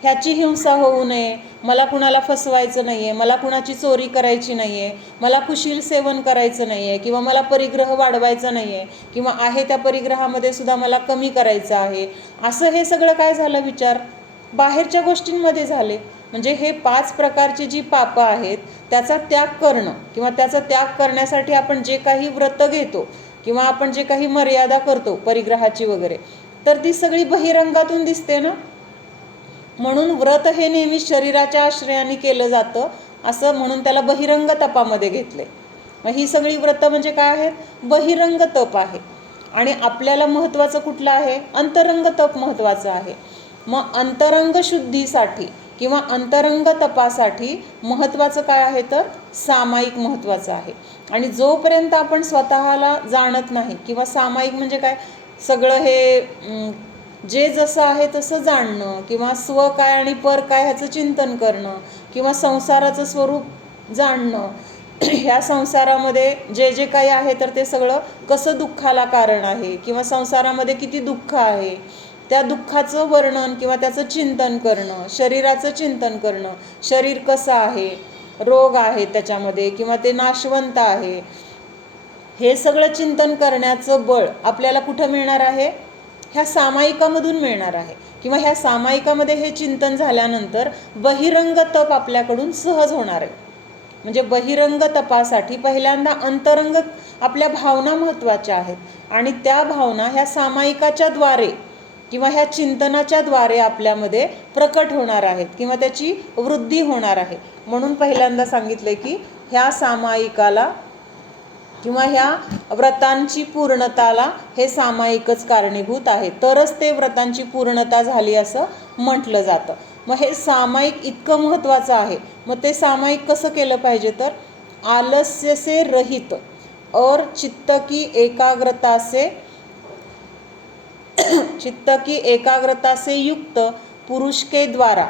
ह्याची हिंसा होऊ नये, मला कुणाला फसवायचं नाही आहे, मला कुणाची चोरी करायची नाही आहे, मला कुशील सेवन करायचं नाही आहे, किंवा मला परिग्रह वाढवायचा नाही आहे, किंवा आहे त्या परिग्रहामध्ये सुद्धा मला कमी करायचं आहे, असं हे सगळं काय झालं, विचार बाहेरच्या गोष्टींमध्ये झाले. म्हणजे हे 5 प्रकारची जी पापं आहेत त्याचा त्याग करणं, किंवा त्याचा त्याग करण्यासाठी आपण जे काही व्रत घेतो किंवा आपण जे काही मर्यादा करतो परिग्रहाची वगैरे, तर ती सगळी बहिरंगातून दिसते ना. म्हणून व्रत हे नेहमी शरीराच्या आश्रयाने केलं जातं, असं म्हणून त्याला बहिरंग तपामध्ये घेतले. मग ही सगळी व्रत म्हणजे काय आहेत, बहिरंग तप आहे. आणि आपल्याला महत्त्वाचं कुठलं आहे, अंतरंग तप महत्त्वाचं आहे. मग अंतरंग शुद्धीसाठी किंवा अंतरंग तपासाठी महत्त्वाचं काय आहे, तर सामायिक महत्त्वाचं आहे. आणि जोपर्यंत आपण स्वतःला जाणत नाही, किंवा सामायिक म्हणजे काय, सगळं हे जे जसं आहे तसं जाणणं, किंवा स्व काय आणि पर काय ह्याचं चिंतन करणं, किंवा संसाराचं स्वरूप जाणणं, ह्या संसारामध्ये जे जे काही आहे तर ते सगळं कसं दुःखाला कारण आहे, किंवा संसारामध्ये किती दुःख आहे त्या दुःखाचं वर्णन किंवा त्याचं चिंतन करणं, शरीराचं चिंतन करणं, शरीर कसं आहे, रोग आहे त्याच्यामध्ये किंवा ते नाशवंत आहे, हे सगळं चिंतन करण्याचं बळ आपल्याला कुठं मिळणार आहे, ह्या सामायिकामधून मिळणार आहे. किंवा ह्या सामायिकामध्ये हे चिंतन झाल्यानंतर बहिरंग तप आपल्याकडून सहज होणार आहे. म्हणजे बहिरंग तपासाठी पहिल्यांदा अंतरंग आपल्या भावना महत्त्वाच्या आहेत, आणि त्या भावना ह्या सामायिकाच्या द्वारे किंवा ह्या चिंतनाच्या द्वारे आपल्यामध्ये प्रकट होणार आहेत किंवा त्याची वृद्धी होणार आहे. म्हणून पहिल्यांदा सांगितले की ह्या सामायिकाला किंवा ह्या व्रतांची पूर्णताला हे सामायिकच कारणीभूत आहे, तरच ते व्रतांची पूर्णता झाली असं म्हटलं जातं. मग हे सामायिक इतकं महत्त्वाचं आहे. मग ते सामायिक कसं केलं पाहिजे, तर आलस्य से रहित और चित्त की एकाग्रता से युक्त पुरुष के द्वारा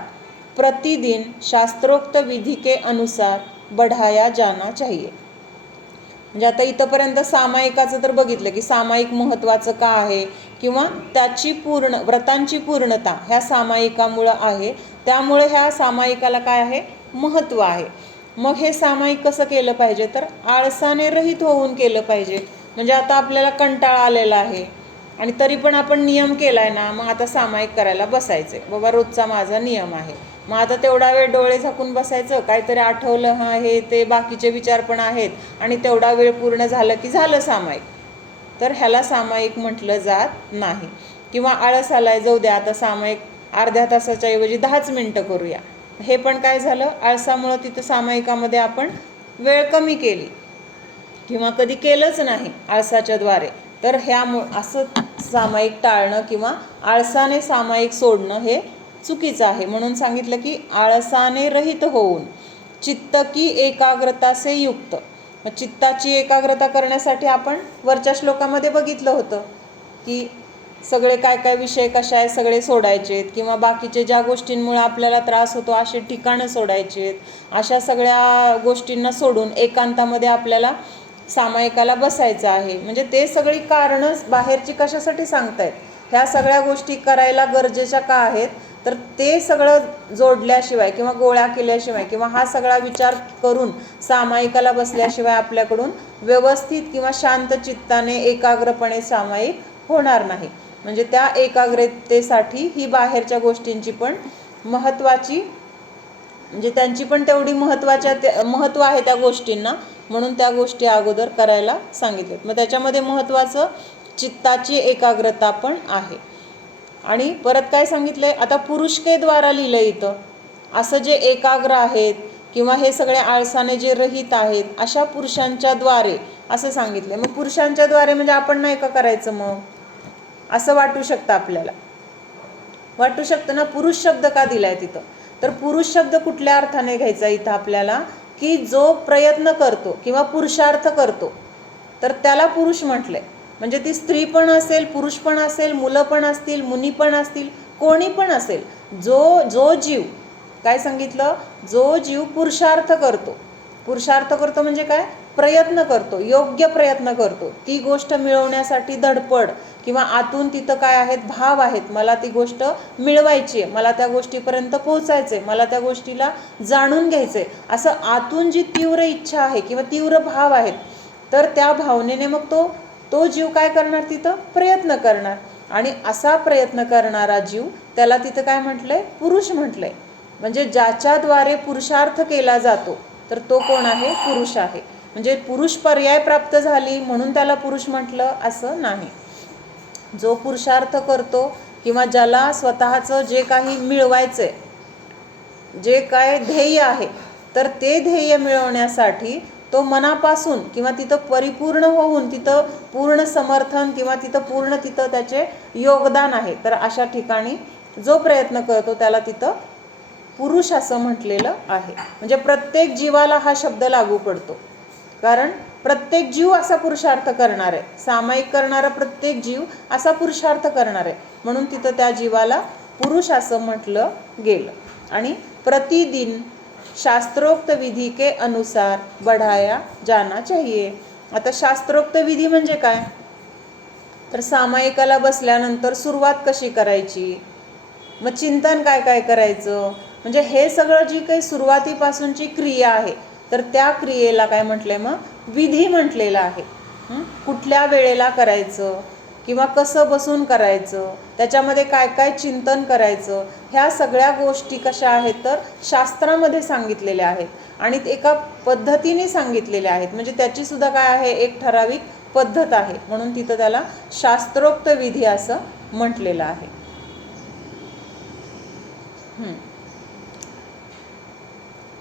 प्रतिदिन शास्त्रोक्त विधि के अनुसार बढ़ाया जाना चाहिए. म्हणजे आता इथंपर्यंत सामायिकाचं तर बघितलं की सामायिक महत्त्वाचं का आहे, किंवा त्याची व्रतांची पूर्णता ह्या सामायिकामुळं आहे, त्यामुळे ह्या सामायिकाला काय आहे, महत्त्व आहे. मग हे सामायिक कसं केलं पाहिजे, तर आळसाने रहित होऊन केलं पाहिजे. म्हणजे आता आपल्याला कंटाळा आलेला आहे आणि तरी पण आपण नियम केला आहे ना, मग आता सामायिक करायला बसायचे, बाबा रोजचा माझा नियम आहे, मग आता तेवढा वेळ डोळे झाकून बसायचं, काहीतरी आठवलं, हां हे ते बाकीचे विचार पण आहेत, आणि तेवढा वेळ पूर्ण झालं की झालं सामायिक. तर ह्याला सामायिक म्हटलं जात नाही. किंवा आळस आलाय, जाऊ द्या आता सामायिक अर्ध्या तासाच्या ऐवजी 10च मिनटं करूया, हे पण काय झालं, आळसामुळं तिथं सामायिकामध्ये आपण वेळ कमी केली किंवा कधी केलंच नाही आळसाच्या द्वारे. तर असं सामायिक टाळणं किंवा आळसाने सामायिक सोडणं हे चुकीचं आहे. म्हणून सांगितलं की आळसाने रहित होऊन चित्त की एकाग्रता से युक्त. मग चित्ताची एकाग्रता करण्यासाठी आपण वरच्या श्लोकामध्ये बघितलं होतं की सगळे काय काय विषय कशा आहे सगळे सोडायचे आहेत, किंवा बाकीचे ज्या गोष्टींमुळे आपल्याला त्रास होतो असे ठिकाणं सोडायचे आहेत. अशा सगळ्या गोष्टींना सोडून एकांतामध्ये आपल्याला सामायिकाला बसायचं आहे. म्हणजे ते सगळी कारणं बाहेरची कशासाठी सांगतायत, ह्या सगळ्या गोष्टी करायला गरजेच्या का आहेत, तर ते सगळं जोडल्याशिवाय किंवा गोळ्या केल्याशिवाय किंवा हा सगळा विचार करून सामायिकाला बसल्याशिवाय आपल्याकडून व्यवस्थित किंवा शांत चित्ताने एकाग्रपणे सामायिक होणार नाही. म्हणजे त्या एकाग्रतेसाठी ही बाहेरच्या गोष्टींची पण महत्त्वाची, म्हणजे त्यांची पण तेवढी महत्त्व आहे त्या गोष्टींना, म्हणून त्या गोष्टी अगोदर करायला सांगितल्यात. मग त्याच्यामध्ये महत्त्वाचं चित्ताची एकाग्रता पण आहे. आणि परत काय सांगितलंय, आता पुरुषकेद्वारा लिहिलं इथं, असं जे एकाग्र आहेत किंवा हे सगळे आळसाने जे रहित आहेत अशा पुरुषांच्या द्वारे असं सांगितलंय. मग पुरुषांच्या द्वारे म्हणजे आपण नाही का करायचं, मग असं वाटू शकतं आपल्याला, वाटू शकतं ना. पुरुष शब्द का दिलाय तिथं, तर पुरुष शब्द कुठल्या अर्थाने घ्यायचा इथं आपल्याला, की जो प्रयत्न करतो किंवा पुरुषार्थ करतो तर त्याला पुरुष म्हटलंय. म्हणजे ती स्त्री पण असेल, पुरुष पण असेल, मुलं पण असतील, मुनी पण असतील, कोणी पण असेल, जो जीव काय सांगितलं, जो जीव पुरुषार्थ करतो. पुरुषार्थ करतो म्हणजे काय, प्रयत्न करतो, योग्य प्रयत्न करतो, ती गोष्ट मिळवण्यासाठी धडपड किंवा आतून तिथं काय आहेत, भाव आहेत, मला ती गोष्ट मिळवायची आहे, मला त्या गोष्टीपर्यंत पोहोचायचं आहे, मला त्या गोष्टीला जाणून घ्यायचं आहे, असं आतून जी तीव्र इच्छा आहे किंवा तीव्र भाव आहेत, तर त्या भावनेने मग तो जीव काय करणार, तिथं प्रयत्न करणार. आणि असा प्रयत्न करणारा जीव त्याला तिथं काय म्हटलंय, पुरुष म्हटलंय. म्हणजे ज्याच्याद्वारे पुरुषार्थ केला जातो तर तो कोण आहे, पुरुष आहे. म्हणजे पुरुष पर्याय प्राप्त झाली म्हणून त्याला पुरुष म्हटलं असं नाही. जो पुरुषार्थ करतो किंवा ज्याला स्वतःचं जे काही मिळवायचंय, जे काय ध्येय आहे, तर ते ध्येय मिळवण्यासाठी तो मनापासून किंवा तिथं परिपूर्ण होऊन तिथं पूर्ण समर्थन किंवा तिथं त्याचे योगदान आहे, तर अशा ठिकाणी जो प्रयत्न करतो त्याला तिथं पुरुष असं म्हटलेलं आहे. म्हणजे प्रत्येक जीवाला हा शब्द लागू पडतो, कारण प्रत्येक जीव असा पुरुषार्थ करणार आहे, सामायिक करणारा प्रत्येक जीव असा पुरुषार्थ करणार आहे, म्हणून तिथं त्या जीवाला पुरुष असं म्हटलं गेलं. आणि प्रतिदिन शास्त्रोक्त विधी के अनुसार बढ़ाया जाना चाहिए. आता शास्त्रोक्त विधी म्हणजे काय, तर सामायिकाला बसल्यानंतर सुरुवात कशी करायची, मग चिंतन काय काय करायचं, म्हणजे हे सगळं जी काही सुरुवातीपासूनची क्रिया आहे तर त्या क्रियेला काय म्हटलंय, मग विधी म्हटलेलं आहे. कुठल्या वेळेला करायचं किंवा कसं बसून करायचं, त्याच्यामध्ये काय काय चिंतन करायचं, ह्या सगळ्या गोष्टी कशा आहेत तर शास्त्रामध्ये सांगितलेल्या आहेत आणि एका पद्धतीने सांगितलेल्या आहेत. म्हणजे त्याची सुद्धा काय आहे, एक ठराविक पद्धत आहे, म्हणून तिथं त्याला शास्त्रोक्त विधी असं म्हटलेलं आहे.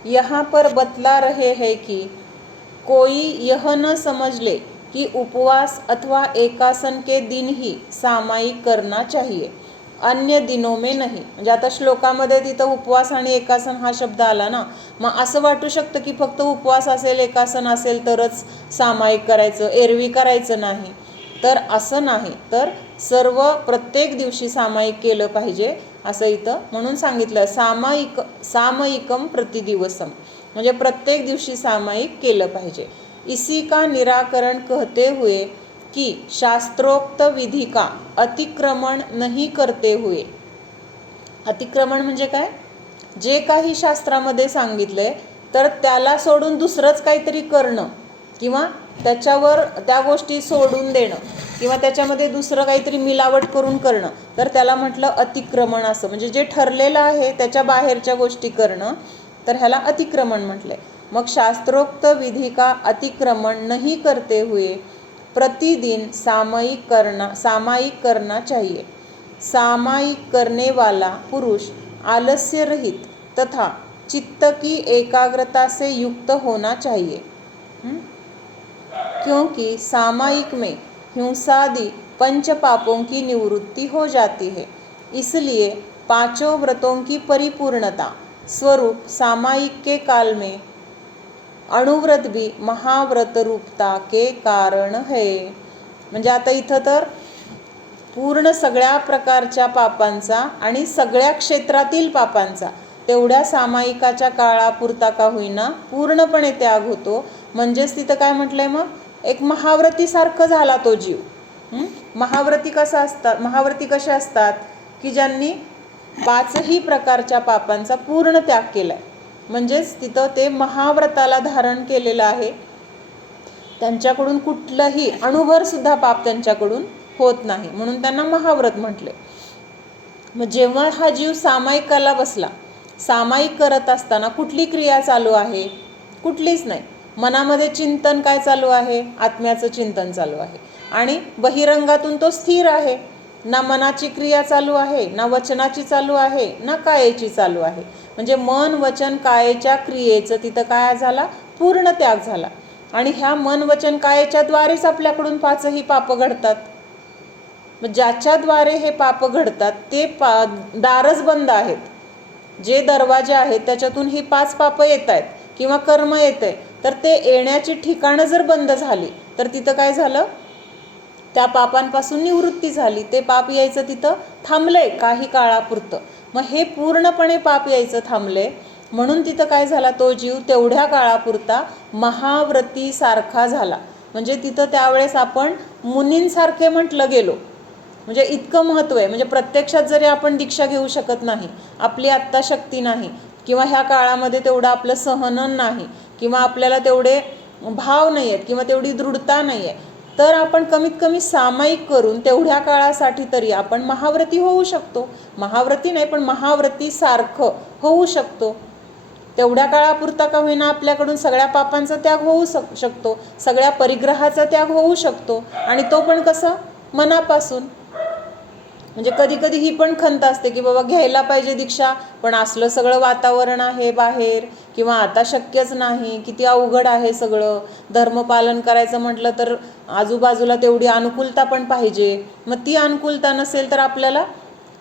यहाँ पर बतला रहे हैं कि कोई यह न समझ ले कि उपवास अथवा एकासन के दिन ही सामायिक करना चाहिए, अन्य दिनों में नहीं. म्हणजे आता श्लोकामध्ये तिथं उपवास आणि एकासन हा शब्द आला ना, मग असं वाटू शकतं की फक्त उपवास असेल, एकासन असेल तरच सामायिक करायचं, एरवी करायचं नाही. तर असं नाही, तर प्रत्येक दिवशी सामायिक केलं पाहिजे असं इथं म्हणून सांगितलं. सामयिकम प्रतिदिवसम, म्हणजे प्रत्येक दिवशी सामायिक केलं पाहिजे. इसी का निराकरण कहते हुए कि शास्त्रोक्त विधि का अतिक्रमण नहीं करते हुए. अतिक्रमण म्हणजे काय, जे काही शास्त्रामध्ये सांगितलंय तर त्याला सोडून दुसरंच काहीतरी करणं किंवा त्याच्यावर त्या गोष्टी सोडून देणं किंवा त्याच्यामध्ये दुसरं काहीतरी मिलावट करून करणं, तर त्याला म्हटलं अतिक्रमण असं. म्हणजे जे ठरलेलं आहे त्याच्या बाहेरच्या गोष्टी करणं, तर ह्याला अतिक्रमण म्हटलंय. मग शास्त्रोक्त विधि का अतिक्रमण नहीं करते हुए प्रतिदिन सामायिक करना चाहिए. सामायिक करने वाला पुरुष आलस्य रहित तथा चित्त की एकाग्रता से युक्त होना चाहिए, क्योंकि सामायिक में हिंसादि पंच पापों की निवृत्ति हो जाती है। इसलिए पांचों व्रतों की परिपूर्णता स्वरूप सामायिक के काल में अणुव्रत भी महाव्रत रूपता के कारण है। म्हणजे आता इथं तर पूर्ण सगळ्या प्रकारच्या पापांचा आणि सगळ्या क्षेत्रातील पापांचा तेवढ्या सामायिकाच्या काळापुरता का होईना पूर्णपणे त्याग होतो. म्हणजेच तिथं काय म्हटलंय, मग एक महाव्रतीसारखं झाला तो जीव. महाव्रती कशा असतात की ज्यांनी पाचही प्रकारच्या पापांचा पूर्ण त्याग केलाय. म्हणजेच तिथं ते महाव्रताला धारण केलेलं आहे. त्यांच्याकडून कुठलंही अणुभर सुद्धा पाप त्यांच्याकडून होत नाही, म्हणून त्यांना महाव्रत म्हटले. मग जेव्हा हा जीव सामायिकाला बसला, सामायिक करत असताना कुठली क्रिया चालू आहे? कुठलीच नाही. मनामध्ये चिंतन काय चालू आहे? आत्म्याचं चिंतन चालू आहे. आणि बहिरंगातून तो स्थिर आहे. ना मनाची क्रिया चालू आहे, ना वचनाची चालू आहे, ना कायेची चालू आहे. म्हणजे मन वचन कायेच्या क्रियेचं तिथं काय झाला? पूर्ण त्याग झाला. आणि ह्या मन वचन कायेच्या द्वारेच आपल्याकडून पाचही पाप घडतात. ज्याच्याद्वारे हे पाप घडतात ते दारच बंद आहेत. जे दरवाजे आहेत त्याच्यातून ही पाच पापं येत आहेत किंवा कर्म येत आहे, तर ते येण्याची ठिकाणं जर बंद झाली तर तिथं काय झालं? त्या पापांपासून निवृत्ती झाली. ते पाप यायचं तिथं थांबलंय काही काळापुरतं. मग हे पूर्णपणे पाप यायचं थांबलंय, म्हणून तिथं काय झाला? तो जीव तेवढ्या काळापुरता महाव्रतीसारखा झाला. म्हणजे तिथं त्यावेळेस आपण मुनींसारखे म्हटलं गेलो. म्हणजे इतकं महत्त्व आहे. म्हणजे प्रत्यक्षात जरी आपण दीक्षा घेऊ शकत नाही, आपली आत्ता शक्ती नाही, किंवा ह्या काळामध्ये तेवढं आपलं सहनन नाही, किंवा आपल्याला तेवढे भाव नाही आहेत, किंवा तेवढी दृढता नाही आहे, तर आपण कमीत कमी सामायिक करून तेवढ्या काळासाठी तरी आपण महाव्रती होऊ शकतो. महाव्रती नाही पण महाव्रतीसारखं होऊ शकतो. तेवढ्या काळापुरता का होईना आपल्याकडून सगळ्या पापांचा त्याग होऊ शकतो, सगळ्या परिग्रहाचा त्याग होऊ शकतो. आणि तो पण कसं? मनापासून. म्हणजे कधी कधी ही पण खंत असते की बाबा घ्यायला पाहिजे दीक्षा, पण असलं सगळं वातावरण आहे बाहेर, किंवा आता शक्यच नाही, किती अवघड आहे सगळं. धर्मपालन करायचं म्हटलं तर आजूबाजूला तेवढी अनुकूलता पण पाहिजे. मग ती अनुकूलता नसेल तर आपल्याला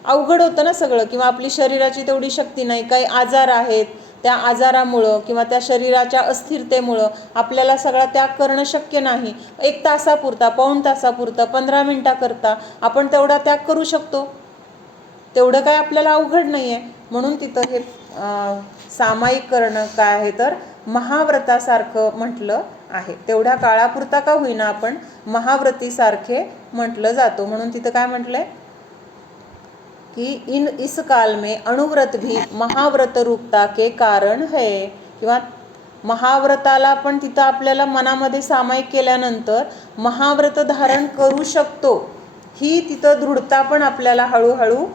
अवघड होतं ना सगळं, किंवा आपली शरीराची तेवढी शक्ती नाही, काही आजार आहेत, त्या आजारामुळं किंवा त्या शरीराच्या अस्थिरतेमुळं आपल्याला सगळा त्याग करणं शक्य नाही. 1 तासापुरता, पाऊण तासापुरता, 15 मिनिटाकरता आपण तेवढा त्याग करू शकतो. तेवढं काय आपल्याला अवघड नाही आहे. म्हणून तिथं हे सामायिक करणं काय आहे तर महाव्रतासारखं म्हटलं आहे. तेवढ्या काळापुरता का होईना आपण महाव्रतीसारखे म्हटलं जातो. म्हणून तिथं काय म्हटलंय कि इस काल में अणुव्रत भी महाव्रत रूपता के कारण है. किंवा महाव्रताला पण तिथं आपल्याला मनामध्ये सामायिक केल्यानंतर महाव्रत धारण करू शकतो, ही तिथं दृढता पण आपल्याला हळूहळू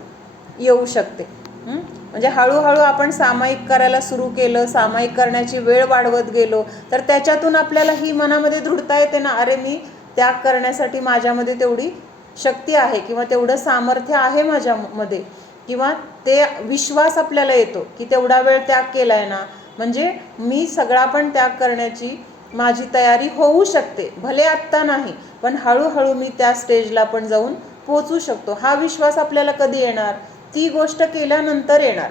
येऊ शकते. म्हणजे हळूहळू आपण सामायिक करायला सुरू केलं, सामायिक करण्याची वेळ वाढवत गेलो, तर त्याच्यातून आपल्याला ही मनामध्ये दृढता येते ना, अरे मी त्याग करण्यासाठी माझ्यामध्ये तेवढी शक्ती आहे, किंवा तेवढं सामर्थ्य आहे माझ्यामध्ये, किंवा ते विश्वास आपल्याला येतो की तेवढा वेळ त्याग केलाय ना, म्हणजे मी सगळा पण त्याग करण्याची माझी तयारी होऊ शकते. भले आत्ता नाही, पण हळूहळू मी त्या स्टेजला पण जाऊन पोहोचू शकतो. हा विश्वास आपल्याला कधी येणार? ती गोष्ट केल्यानंतर येणार.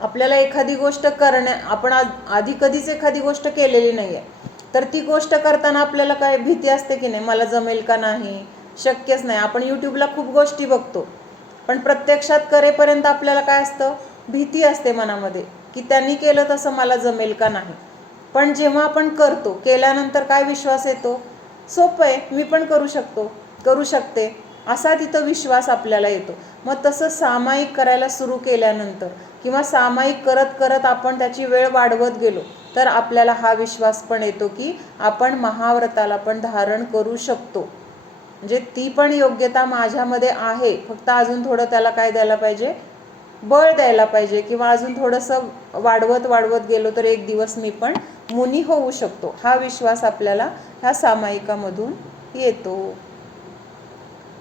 आपल्याला एखादी गोष्ट आपण आधी कधीच एखादी गोष्ट केलेली नाही आहे, तर ती गोष्ट करताना आपल्याला काय भीती असते की नाही, मला जमेल का नाही, शक्यच नाही. आपण यूट्यूबला खूप गोष्टी बघतो, पण प्रत्यक्षात करेपर्यंत आपल्याला काय असतं? भीती असते मनामध्ये की त्यांनी केलं तसं मला जमेल का नाही. पण जेव्हा आपण करतो, केल्यानंतर काय विश्वास येतो? सोपं आहे, मी पण करू शकतो, करू शकते, असा तिथं विश्वास आपल्याला येतो. मग तसं सामायिक करायला सुरू केल्यानंतर, किंवा सामायिक करत करत आपण त्याची वेळ वाढवत गेलो, तर आपल्याला हा विश्वास पण येतो की आपण महाव्रताला पण धारण करू शकतो. म्हणजे ती पण योग्यता माझ्यामध्ये आहे, फक्त अजून थोडं त्याला काय द्यायला पाहिजे? बळ द्यायला पाहिजे, किंवा अजून थोडंसं वाढवत गेलो तर एक दिवस मी पण मुनी होऊ शकतो. हा विश्वास आपल्याला ह्या सामायिकामधून येतो.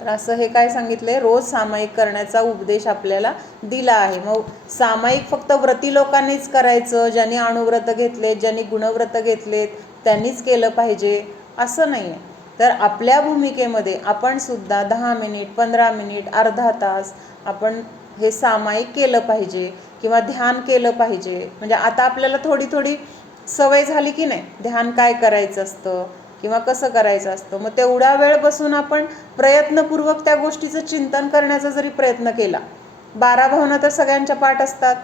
तर असं हे काय सांगितलंय, रोज सामायिक करण्याचा उपदेश आपल्याला दिला आहे. मग सामायिक फक्त व्रती लोकांनीच करायचं, ज्यांनी अणुव्रत घेतलेत, ज्यांनी गुणव्रत घेतलेत त्यांनीच केलं पाहिजे असं नाही आहे. तर आपल्या भूमिकेमध्ये आपण सुद्धा 10 मिनिट, 15 मिनिट, अर्धा तास आपण हे सामायिक केलं पाहिजे किंवा ध्यान केलं पाहिजे. म्हणजे आता आपल्याला थोडी थोडी सवय झाली की नाही, ध्यान काय करायचं असतं किंवा कसं करायचं असतं. मग तेवढा वेळ बसून आपण प्रयत्नपूर्वक त्या गोष्टीचं चिंतन करण्याचा जरी प्रयत्न केला, 12 भावना तर सगळ्यांच्या पाठ असतात,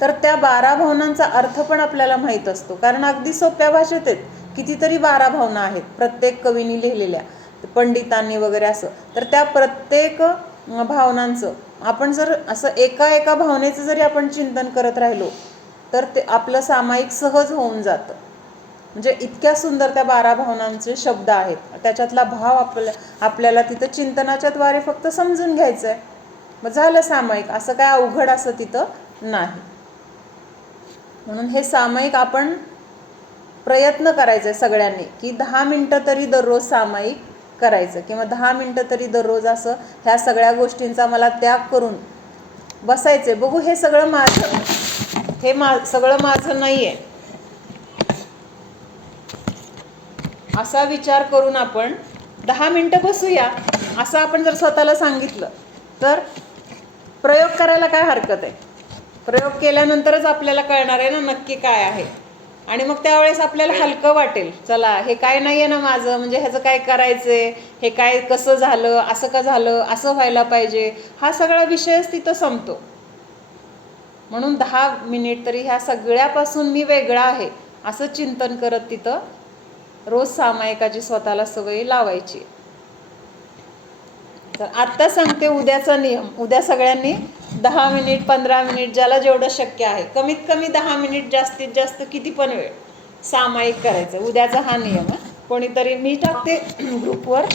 तर त्या 12 भावनांचा अर्थ पण आपल्याला माहीत असतो. कारण अगदी सोप्या भाषेत आहेत, कितीतरी 12 भावना आहेत प्रत्येक कवीनी लिहिलेल्या, पंडितांनी वगैरे असं. तर त्या प्रत्येक भावनांचं आपण जर असं एका एका भावनेचं जरी आपण चिंतन करत राहिलो तर ते आपलं सामायिक सहज होऊन जातं. म्हणजे इतक्या सुंदर त्या 12 भावनांचे शब्द आहेत, त्याच्यातला भाव आपल्याला तिथं चिंतनाच्या द्वारे फक्त समजून घ्यायचं आहे, मग झालं सामायिक. असं काय अवघड असं तिथं नाही. म्हणून हे सामायिक आपण प्रयत्न करायचा आहे सगळ्यांनी की 10 मिनटं तरी दररोज सामायिक करायचं, किंवा 10 मिनटं तरी दररोज असं ह्या सगळ्या गोष्टींचा मला त्याग करून बसायचे. बघू हे सगळं माझं, हे सगळं माझं नाही आहे असा विचार करून आपण 10 मिनटं बसूया असं आपण जर स्वतःला सांगितलं तर प्रयोग करायला काय हरकत आहे. प्रयोग केल्यानंतरच आपल्याला कळणार आहे ना नक्की काय आहे, आणि मग त्यावेळेस आपल्याला हलकं वाटेल. चला हे काय नाही आहे ना माझं, म्हणजे ह्याचं काय करायचं आहे, हे काय कसं झालं, असं का झालं, असं व्हायला पाहिजे, हा सगळा विषयच तिथं संपतो. म्हणून 10 मिनिट तरी ह्या सगळ्यापासून मी वेगळा आहे असं चिंतन करत तिथं रोज सामायिकाची स्वतःला सवय लावायची. तर आत्ता सांगते उद्याचा नियम. उद्या सगळ्यांनी 10 मिनिट, 15 मिनिट, ज्याला जेवढं शक्य आहे, कमीत कमी 10 मिनिट, जास्तीत जास्त किती पण वेळ सामायिक करायचं. उद्याचा हा नियम आहे. कोणीतरी मी टाकते ग्रुपवर,